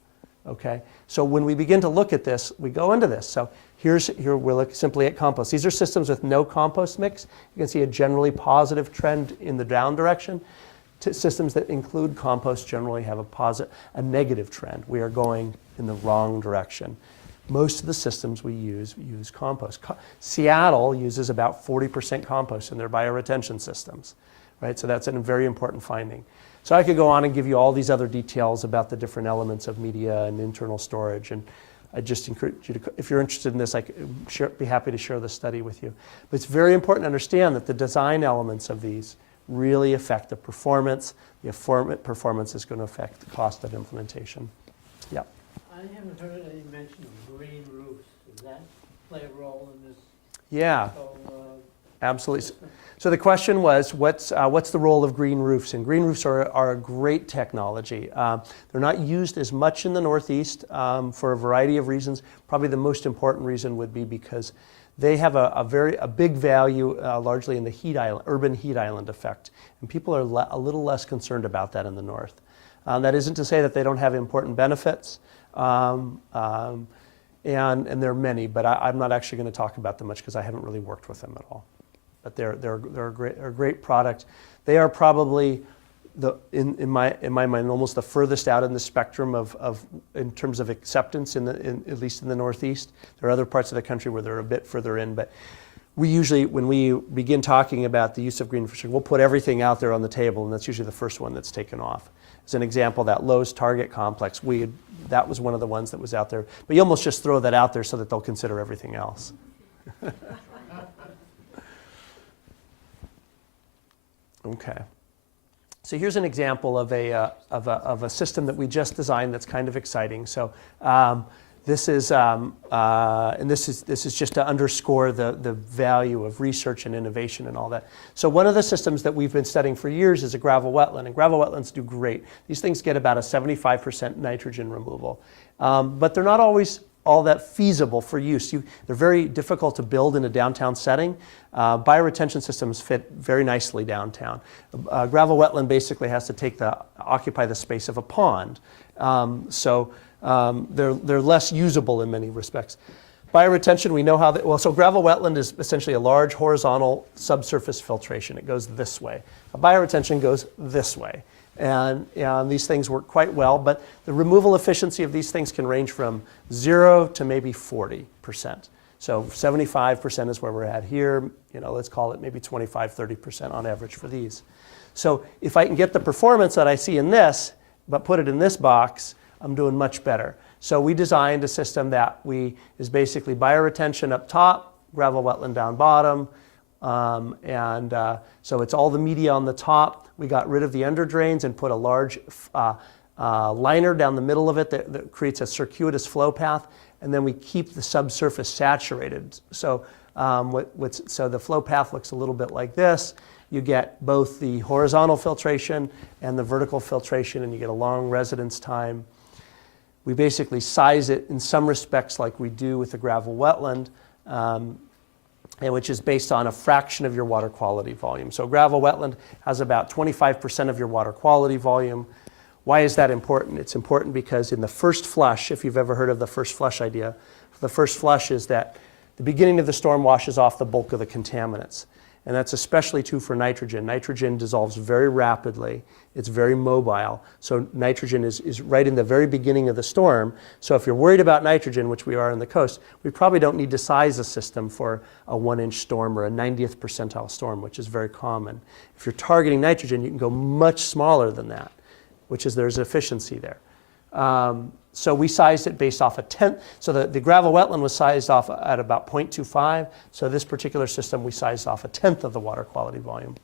Okay, so when we begin to look at this, we go into this. So here we're looking simply at compost. These are systems with no compost mix. You can see a generally positive trend in the down direction. Systems that include compost generally have a negative trend. We are going in the wrong direction. Most of the systems we use compost. Seattle uses about 40% compost in their bioretention systems, right? So that's a very important finding. So I could go on and give you all these other details about the different elements of media and internal storage. And I just encourage you to, if you're interested in this, I'd be happy to share the study with you. But it's very important to understand that the design elements of these really affect the performance. The performance is going to affect the cost of implementation. Yeah. I haven't heard any mention of green roofs. Does that play a role in this? Yeah, whole, absolutely. system? So the question was, what's the role of green roofs? And green roofs are a great technology. They're not used as much in the Northeast for a variety of reasons. Probably the most important reason would be because they have a big value largely in the urban heat island effect. And people are a little less concerned about that in the North. That isn't to say that they don't have important benefits. And there are many, but I'm not actually going to talk about them much because I haven't really worked with them at all. But they're a great product. They are probably in my mind almost the furthest out in the spectrum in terms of acceptance at least in the Northeast. There are other parts of the country where they're a bit further in, but we usually, when we begin talking about the use of green infrastructure, we'll put everything out there on the table, and that's usually the first one that's taken off. As an example, that Lowe's Target complex, that was one of the ones that was out there. But you almost just throw that out there so that they'll consider everything else. Okay. So here's an example of a system that we just designed that's kind of exciting. So this is just to underscore the value of research and innovation and all that. So one of the systems that we've been studying for years is a gravel wetland, and gravel wetlands do great. These things get about a 75% nitrogen removal, but they're not always all that feasible for use. They're very difficult to build in a downtown setting. Bioretention systems fit very nicely downtown. Gravel wetland basically has to occupy the space of a pond. So they're less usable in many respects. Bioretention, we know how so gravel wetland is essentially a large horizontal subsurface filtration. It goes this way. A bioretention goes this way. And these things work quite well, but the removal efficiency of these things can range from 0 to maybe 40%. So 75% is where we're at here. Let's call it maybe 25, 30% on average for these. So if I can get the performance that I see in this, but put it in this box, I'm doing much better. So we designed a system that is basically bioretention up top, gravel wetland down bottom, so it's all the media on the top. We got rid of the under drains and put a large liner down the middle of it that creates a circuitous flow path, and then we keep the subsurface saturated. So so the flow path looks a little bit like this. You get both the horizontal filtration and the vertical filtration, and you get a long residence time. We basically size it in some respects like we do with the gravel wetland, which is based on a fraction of your water quality volume. So gravel wetland has about 25% of your water quality volume. Why is that important? It's important because in the first flush, if you've ever heard of the first flush idea, the first flush is that the beginning of the storm washes off the bulk of the contaminants. And that's especially true for nitrogen. Nitrogen dissolves very rapidly. It's very mobile. So nitrogen is right in the very beginning of the storm. So if you're worried about nitrogen, which we are on the coast, we probably don't need to size a system for a 1-inch storm or a 90th percentile storm, which is very common. If you're targeting nitrogen, you can go much smaller than that, there's efficiency there. So we sized it based off a tenth. So the gravel wetland was sized off at about 0.25. So this particular system, we sized off a tenth of the water quality volume.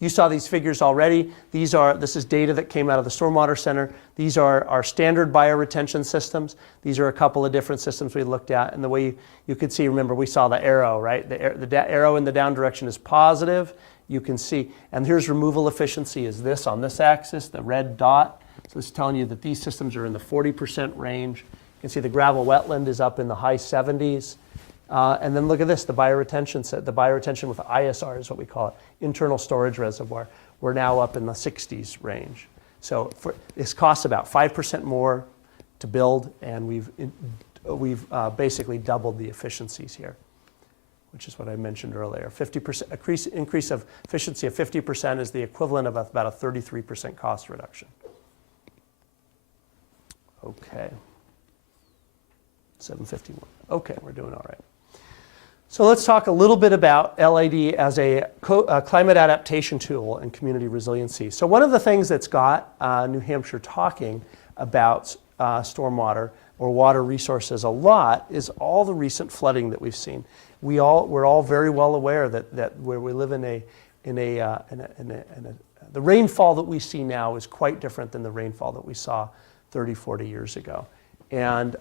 You saw these figures already. This is data that came out of the Stormwater Center. These are our standard bioretention systems. These are a couple of different systems we looked at. And the way you could see, remember, we saw the arrow, right? The arrow in the down direction is positive. You can see, and here's removal efficiency is this on this axis, the red dot. So it's telling you that these systems are in the 40% range. You can see the gravel wetland is up in the high 70s. And then look at this, the bioretention with ISR is what we call it, internal storage reservoir. We're now up in the 60s range. So this costs about 5% more to build, and we've basically doubled the efficiencies here, which is what I mentioned earlier. 50% increase of efficiency of 50% is the equivalent of about a 33% cost reduction. Okay, 751. Okay, we're doing all right. So let's talk a little bit about LID as a climate adaptation tool and community resiliency. So one of the things that's got New Hampshire talking about stormwater or water resources a lot is all the recent flooding that we've seen. We're all very well aware that where we live the rainfall that we see now is quite different than the rainfall that we saw 30, 40 years ago. And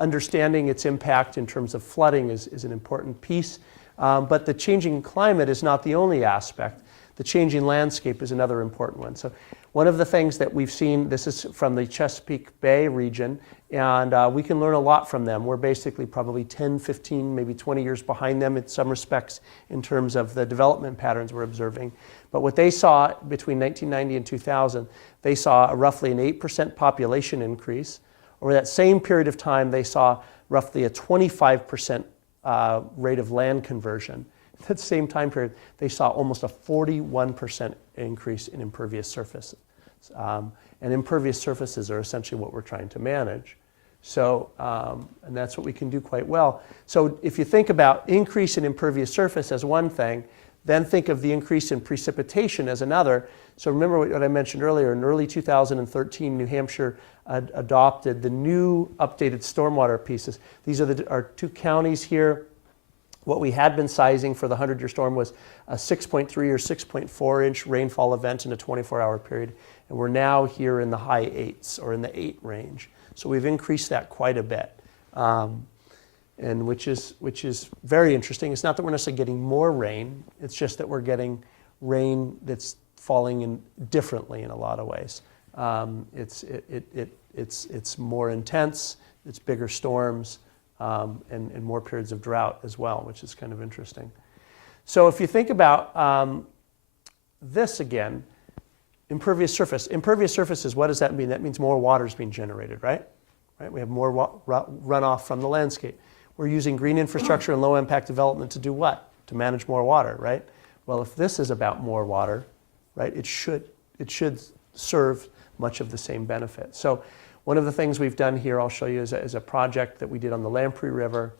understanding its impact in terms of flooding is an important piece. But the changing climate is not the only aspect. The changing landscape is another important one. So one of the things that we've seen, this is from the Chesapeake Bay region, and we can learn a lot from them. We're basically probably 10, 15, maybe 20 years behind them in some respects in terms of the development patterns we're observing. But what they saw between 1990 and 2000, they saw roughly an 8% population increase. Over that same period of time, they saw roughly a 25% rate of land conversion. At that same time period, they saw almost a 41% increase in impervious surfaces. And impervious surfaces are essentially what we're trying to manage. So, and that's what we can do quite well. So if you think about increase in impervious surface as one thing, then think of the increase in precipitation as another. So remember what I mentioned earlier, in early 2013, New Hampshire adopted the new updated stormwater pieces. These are our two counties here. What we had been sizing for the 100-year storm was a 6.3 or 6.4 inch rainfall event in a 24-hour period. And we're now here in the high 8s or in the 8 range. So we've increased that quite a bit, and which is very interesting. It's not that we're necessarily getting more rain. It's just that we're getting rain that's falling in differently in a lot of ways. It's more intense. It's bigger storms. And more periods of drought as well, which is kind of interesting. So if you think about this again, impervious surface. Impervious surfaces, what does that mean? That means more water is being generated, right? We have more runoff from the landscape. We're using green infrastructure and low impact development to do what? To manage more water, right? Well, if this is about more water, right, it should serve much of the same benefit. So one of the things we've done here, I'll show you, is a project that we did on the Lamprey River.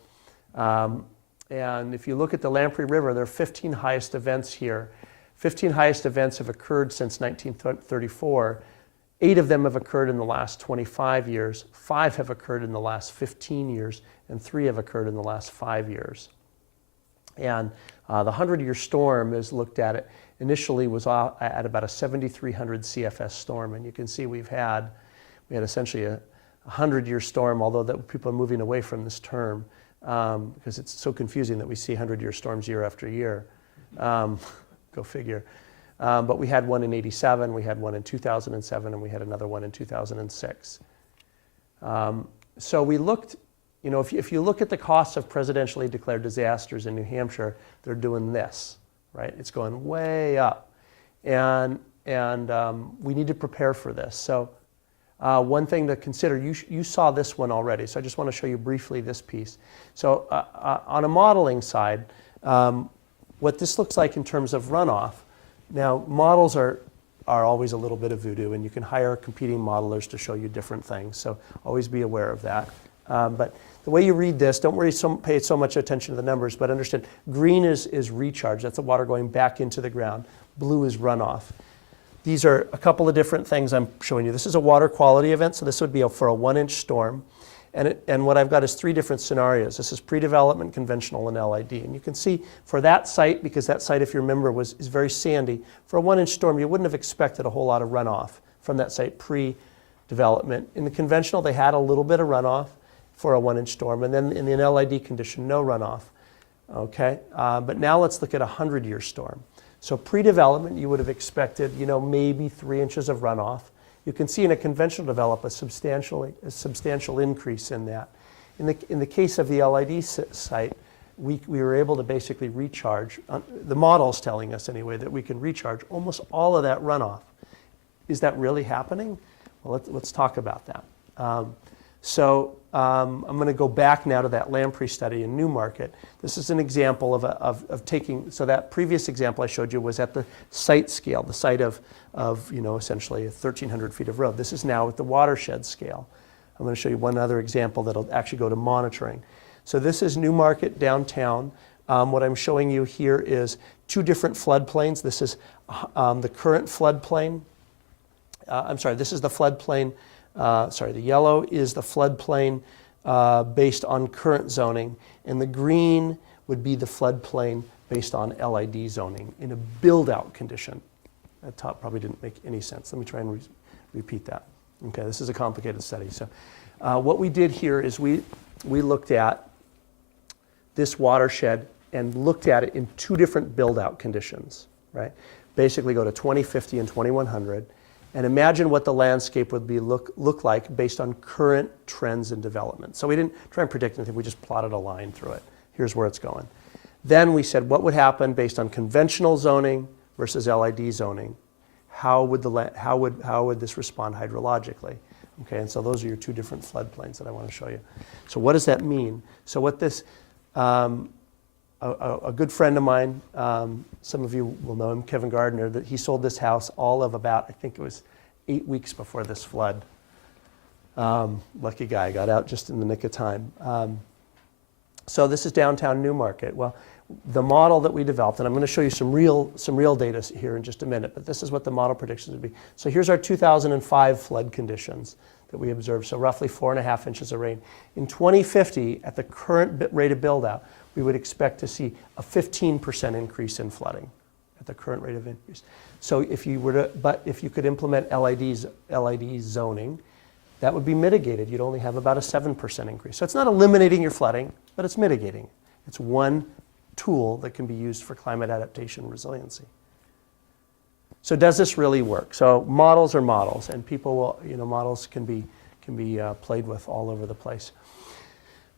And if you look at the Lamprey River, there are 15 highest events here. 15 highest events have occurred since 1934. 8 of them have occurred in the last 25 years. 5 have occurred in the last 15 years. And 3 have occurred in the last 5 years. And the 100-year storm, as looked at it, initially was at about a 7,300 CFS storm. And you can see we had essentially a 100-year storm, although that people are moving away from this term because it's so confusing that we see 100-year storms year after year. Go figure. But we had one in 87, we had one in 2007, and we had another one in 2006. So we looked, if you look at the costs of presidentially declared disasters in New Hampshire, they're doing this, right? It's going way up. And we need to prepare for this. So one thing to consider, you saw this one already, so I just want to show you briefly this piece. So on a modeling side, what this looks like in terms of runoff. Now, models are always a little bit of voodoo, and you can hire competing modelers to show you different things, so always be aware of that. But the way you read this, don't pay so much attention to the numbers, but understand green is recharge. That's the water going back into the ground. Blue is runoff. These are a couple of different things I'm showing you. This is a water quality event, so this would be for a 1-inch storm. And what I've got is 3 different scenarios. This is pre-development, conventional, and LID. And you can see for that site, because that site, if you remember, is very sandy, for a 1-inch storm, you wouldn't have expected a whole lot of runoff from that site pre-development. In the conventional, they had a little bit of runoff for a 1-inch storm. And then in the LID condition, no runoff. Okay? But now let's look at a 100-year storm. So pre-development, you would have expected, maybe 3 inches of runoff. You can see in a conventional develop a substantial increase in that. In the case of the LID site, we were able to basically recharge, the model's telling us anyway, that we can recharge almost all of that runoff. Is that really happening? Well, let's talk about that. I'm going to go back now to that Lamprey study in Newmarket. This is an example of taking, so that previous example I showed you was at the site scale, the site of essentially 1,300 feet of road. This is now at the watershed scale. I'm going to show you one other example that'll actually go to monitoring. So this is Newmarket downtown. What I'm showing you here is 2 different floodplains. This is the current floodplain. This is the floodplain. The yellow is the floodplain based on current zoning, and the green would be the floodplain based on LID zoning in a build-out condition. That top probably didn't make any sense. Let me try and repeat that. Okay, this is a complicated study. So what we did here is we looked at this watershed and looked at it in two different build-out conditions, right? Basically go to 2050 and 2100, and imagine what the landscape would look like based on current trends in development. So we didn't try and predict anything, we just plotted a line through it. Here's where it's going. Then we said, what would happen based on conventional zoning versus LID zoning? How would this respond hydrologically? Okay, and so those are your two different floodplains that I want to show you. So what does that mean? So what this, a good friend of mine, some of you will know him, Kevin Gardner, that he sold this house all of about, I think it was 8 weeks before this flood. Lucky guy, got out just in the nick of time. So this is downtown Newmarket. Well, the model that we developed, and I'm going to show you some real data here in just a minute, but this is what the model predictions would be. So here's our 2005 flood conditions that we observed, so roughly 4.5 inches of rain. In 2050, at the current rate of build-out, we would expect to see a 15% increase in flooding at the current rate of increase. So if you could implement LID zoning, that would be mitigated. You'd only have about a 7% increase. So it's not eliminating your flooding, but it's mitigating. It's one tool that can be used for climate adaptation resiliency. So does this really work? So models are models, and people will, models can be played with all over the place.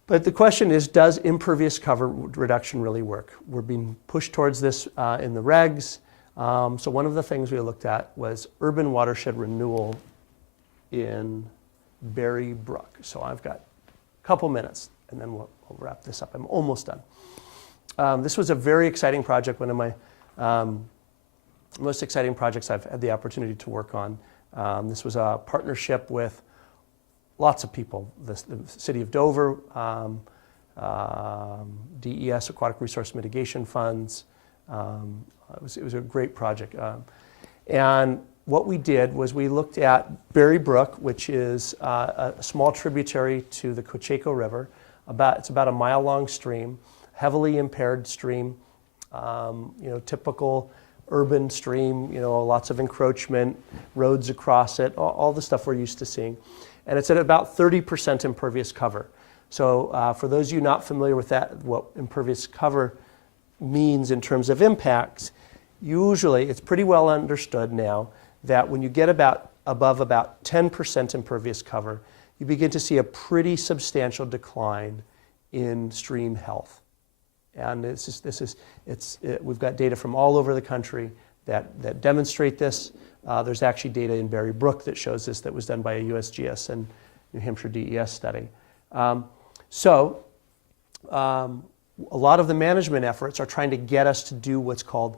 But the question is, does impervious cover reduction really work? We're being pushed towards this in the regs. So one of the things we looked at was urban watershed renewal in Berry Brook. So I've got a couple minutes, and then we'll wrap this up. I'm almost done. This was a very exciting project, one of my most exciting projects I've had the opportunity to work on. This was a partnership with lots of people, the City of Dover, DES, Aquatic Resource Mitigation Funds. It was a great project. And what we did was we looked at Berry Brook, which is a small tributary to the Cocheco River. It's about a mile-long stream, heavily impaired stream, typical urban stream, lots of encroachment, roads across it, all the stuff we're used to seeing. And it's at about 30% impervious cover. So for those of you not familiar with that, what impervious cover means in terms of impacts, usually it's pretty well understood now that when you get above about 10% impervious cover, you begin to see a pretty substantial decline in stream health. And we've got data from all over the country that demonstrate this. There's actually data in Berry Brook that shows this, that was done by a USGS and New Hampshire DES study. So a lot of the management efforts are trying to get us to do what's called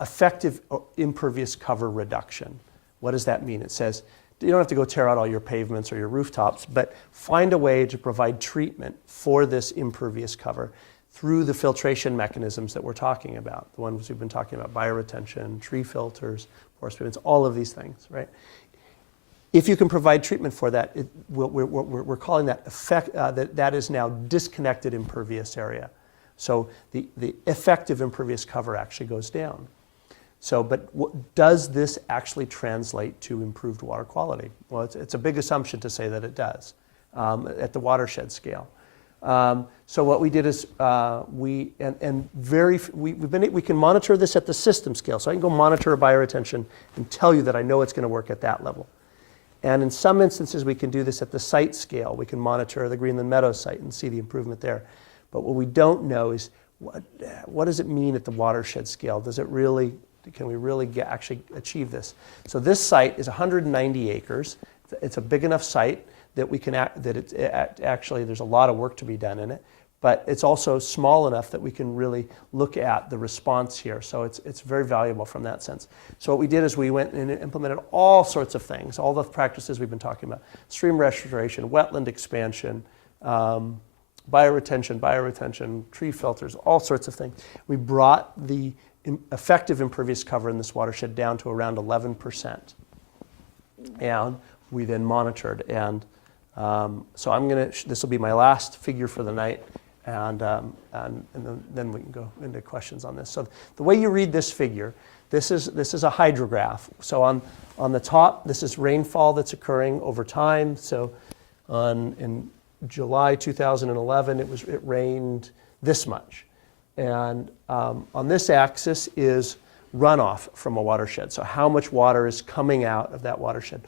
effective impervious cover reduction. What does that mean? It says you don't have to go tear out all your pavements or your rooftops, but find a way to provide treatment for this impervious cover through the filtration mechanisms that we're talking about, the ones we've been talking about, bioretention, tree filters, forest pavements, all of these things, right? If you can provide treatment for that, we're calling that effect, that is now disconnected impervious area. So the effective impervious cover actually goes down. So, but does this actually translate to improved water quality? Well, it's a big assumption to say that it does at the watershed scale. So what we did is we can monitor this at the system scale. So I can go monitor a bioretention and tell you that I know it's going to work at that level. And in some instances, we can do this at the site scale. We can monitor the Greenland Meadows site and see the improvement there. But what we don't know is what does it mean at the watershed scale? Can we really actually achieve this? So this site is 190 acres. It's a big enough site that we can actually there's a lot of work to be done in it, but it's also small enough that we can really look at the response here. So it's very valuable from that sense. So what we did is we went and implemented all sorts of things, all the practices we've been talking about: stream restoration, wetland expansion, bioretention, tree filters, all sorts of things. We brought the effective impervious cover in this watershed down to around 11%. And we then monitored, and so this will be my last figure for the night, and then we can go into questions on this. So the way you read this figure, this is a hydrograph. So on the top, this is rainfall that's occurring over time. So in July 2011, it rained this much. And on this axis is runoff from a watershed. So how much water is coming out of that watershed.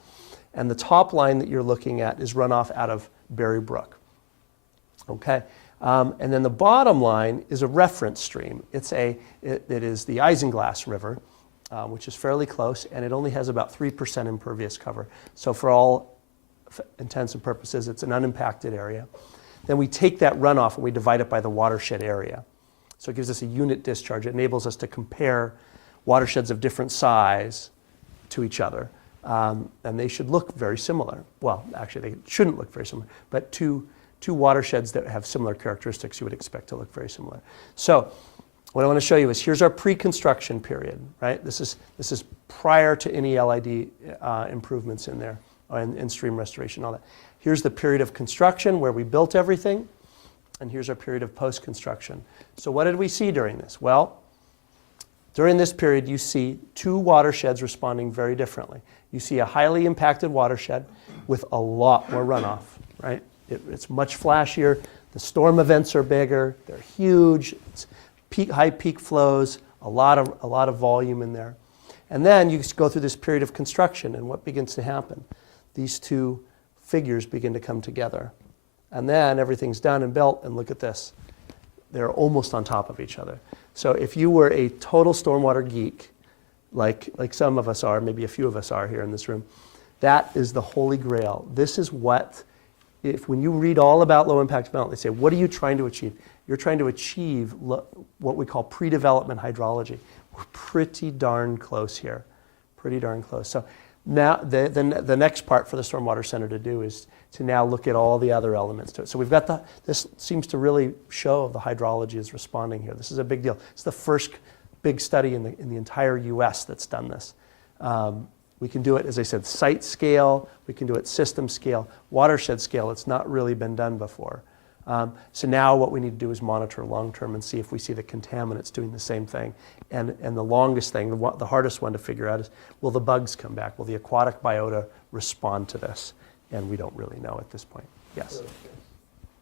And the top line that you're looking at is runoff out of Berry Brook. Okay. And then the bottom line is a reference stream. It is the Isinglass River, which is fairly close, and it only has about 3% impervious cover. So for all intents and purposes, it's an unimpacted area. Then we take that runoff and we divide it by the watershed area. So it gives us a unit discharge. It enables us to compare watersheds of different size to each other. And they should look very similar. Well, actually, they shouldn't look very similar, but two watersheds that have similar characteristics you would expect to look very similar. So what I want to show you is here's our pre-construction period, right? This is prior to any LID improvements in there, and stream restoration, all that. Here's the period of construction where we built everything, and here's our period of post-construction. So what did we see during this? Well, during this period, you see two watersheds responding very differently. You see a highly impacted watershed with a lot more runoff, right? It's much flashier. The storm events are bigger. They're huge. It's high peak flows, a lot of volume in there. And then you go through this period of construction, and what begins to happen? These two figures begin to come together. And then everything's done and built, and look at this. They're almost on top of each other. So if you were a total stormwater geek, like some of us are, maybe a few of us are here in this room, that is the holy grail. This is what, when you read all about low impact development, they say, what are you trying to achieve? You're trying to achieve what we call pre-development hydrology. We're pretty darn close here, pretty darn close. So now the next part for the Stormwater Center to do is to now look at all the other elements to it. So we've got this seems to really show the hydrology is responding here. This is a big deal. It's the first big study in the entire US that's done this. We can do it, as I said, site scale, we can do it system scale, watershed scale. It's not really been done before. So now what we need to do is monitor long term and see if we see the contaminants doing the same thing. And the longest thing, the hardest one to figure out is, will the bugs come back? Will the aquatic biota respond to this? And we don't really know at this point. Yes? So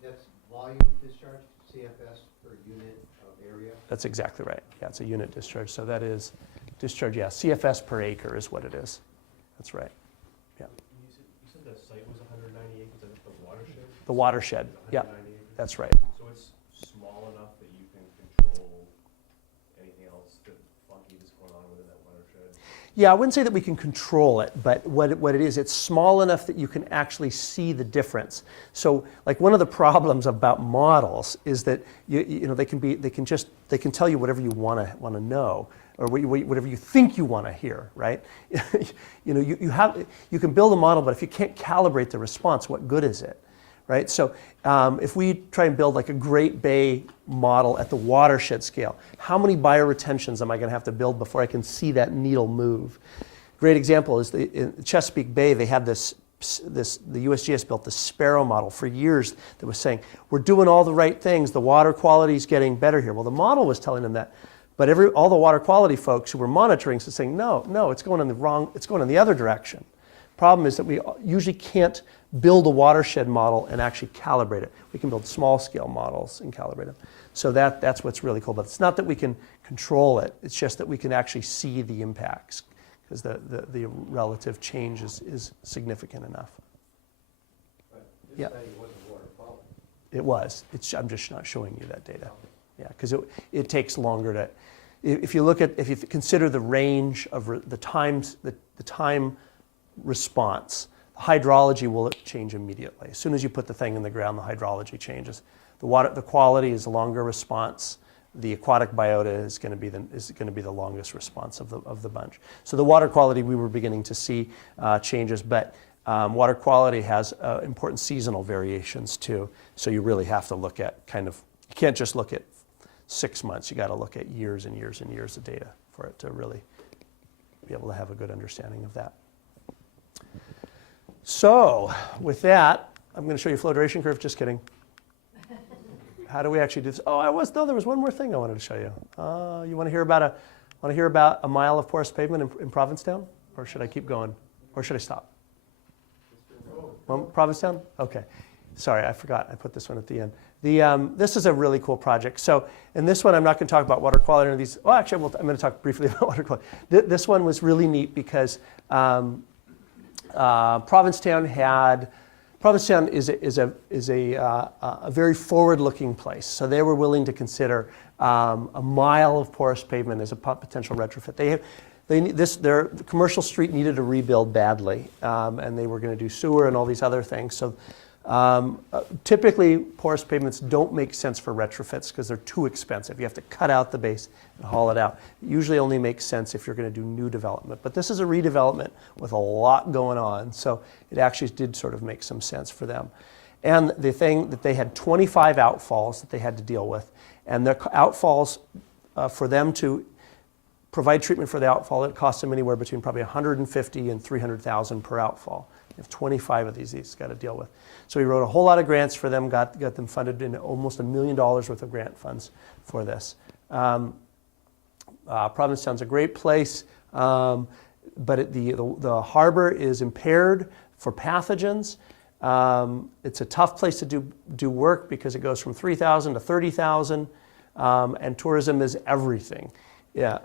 that's volume discharge, CFS per unit of area? That's exactly right. Yeah, it's a unit discharge. So that is discharge, yeah, CFS per acre is what it is. That's right. Yeah. You said the site was 190 acres, and the watershed? The watershed, yeah, 190 acres? that's right. So it's small enough that you can control anything else that funky that's going on within that watershed? Yeah, I wouldn't say that we can control it, but what it is, it's small enough that you can actually see the difference. So, like, one of the problems about models is that you know they can tell you whatever you want to know, or whatever you think you want to hear, right? You know, you can build a model, but if you can't calibrate the response, what good is it, right? So if we try and build like a Great Bay model at the watershed scale, how many bioretentions am I going to have to build before I can see that needle move? Great example is in Chesapeake Bay. They had the USGS built the Sparrow model for years that was saying, we're doing all the right things, the water quality is getting better here. Well, the model was telling them that, but all the water quality folks who were monitoring was saying, no, it's going in the other direction. Problem is that we usually can't build a watershed model and actually calibrate it. We can build small scale models and calibrate them. So that's what's really cool. But it's not that we can control it, it's just that we can actually see the impacts, because the relative change is significant enough. But this Yeah. study wasn't water quality. It was. I'm just not showing you that data. Yeah, because it takes longer to. If you consider the range of the time response, the hydrology will change immediately. As soon as you put the thing in the ground, the hydrology changes. The quality is a longer response. The aquatic biota is going to be the longest response of the bunch. So the water quality, we were beginning to see changes, but water quality has important seasonal variations too. So you really have to look at you can't just look at 6 months. You got to look at years and years and years of data for it to really be able to have a good understanding of that. So with that, I'm going to show you flow duration curve. Just kidding. How do we actually do this? There was one more thing I wanted to show you. You want to hear about a mile of porous pavement in Provincetown? Or should I keep going? Or should I stop? Provincetown? Okay. Sorry, I forgot. I put this one at the end. This is a really cool project. So in this one, I'm not going to talk about water quality or these. Well, actually, I'm going to talk briefly about water quality. This one was really neat because Provincetown is a very forward-looking place. So they were willing to consider a mile of porous pavement as a potential retrofit. Their commercial street needed a rebuild badly, and they were going to do sewer and all these other things. So typically, porous pavements don't make sense for retrofits because they're too expensive. You have to cut out the base and haul it out. It usually only makes sense if you're going to do new development. But this is a redevelopment with a lot going on, so it actually did sort of make some sense for them. And the thing that they had 25 outfalls that they had to deal with, and their outfalls, for them to provide treatment for the outfall, it cost them anywhere between probably $150,000 and $300,000 per outfall. You have 25 of these he's got to deal with. So he wrote a whole lot of grants for them, got them funded in almost $1 million worth of grant funds for this. Provincetown's a great place, but the harbor is impaired for pathogens. It's a tough place to do work because it goes from 3,000 to 30,000, and tourism is everything. Yeah,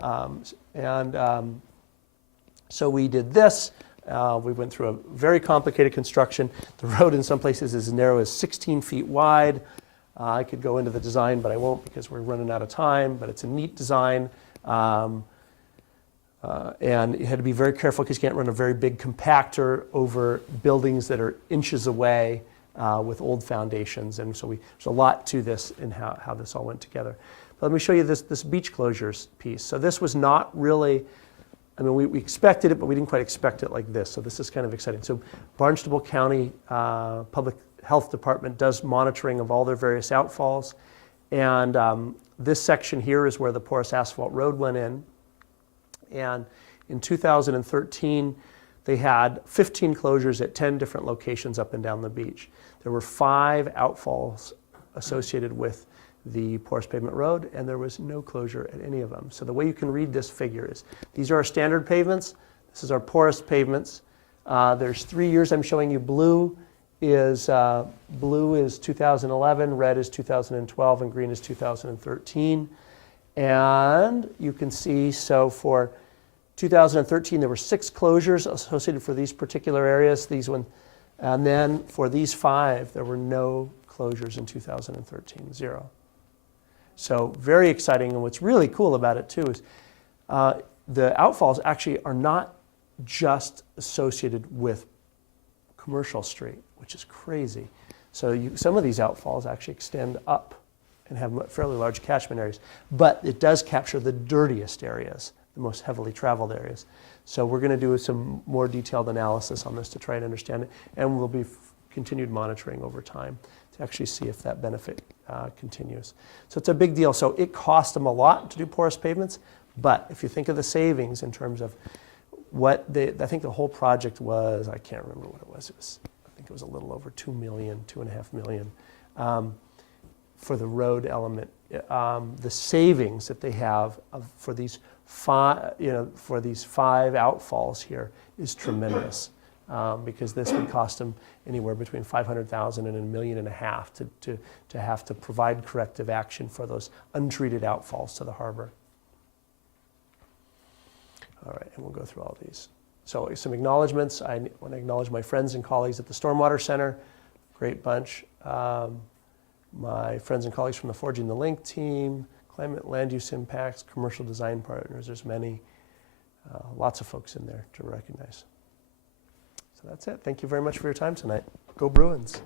so we did this. We went through a very complicated construction. The road in some places is as narrow as 16 feet wide. I could go into the design, but I won't because we're running out of time, but it's a neat design. And you had to be very careful because you can't run a very big compactor over buildings that are inches away with old foundations. And so there's a lot to this in how this all went together. But let me show you this beach closures piece. So this was not really, I mean, we expected it, but we didn't quite expect it like this. So this is kind of exciting. So Barnstable County Public Health Department does monitoring of all their various outfalls. And this section here is where the porous asphalt road went in. And in 2013, they had 15 closures at 10 different locations up and down the beach. There were 5 outfalls associated with the porous pavement road, and there was no closure at any of them. So the way you can read this figure is, these are our standard pavements. This is our porous pavements. There's 3 years I'm showing you. Blue is 2011, red is 2012, and green is 2013. And you can see, so for 2013, there were 6 closures associated for these particular areas. And then for these 5, there were no closures in 2013, 0. So very exciting, and what's really cool about it too is the outfalls actually are not just associated with Commercial Street, which is crazy. So some of these outfalls actually extend up and have fairly large catchment areas, but it does capture the dirtiest areas, the most heavily traveled areas. So we're going to do some more detailed analysis on this to try and understand it, and we'll be continued monitoring over time to actually see if that benefit continues. So it's a big deal. So it cost them a lot to do porous pavements, but if you think of the savings in terms of what I think the whole project was, I can't remember what it was. I think it was a little over $2 million, $2.5 million for the road element. The savings that they have for these 5 outfalls here is tremendous. Because this would cost them anywhere between $500,000 and $1.5 million to have to provide corrective action for those untreated outfalls to the harbor. All right, and we'll go through all these. So some acknowledgements. I want to acknowledge my friends and colleagues at the Stormwater Center, great bunch. My friends and colleagues from the Forging the Link team, Climate Land Use Impacts, Commercial Design Partners. There's many, lots of folks in there to recognize. So that's it. Thank you very much for your time tonight. Go Bruins.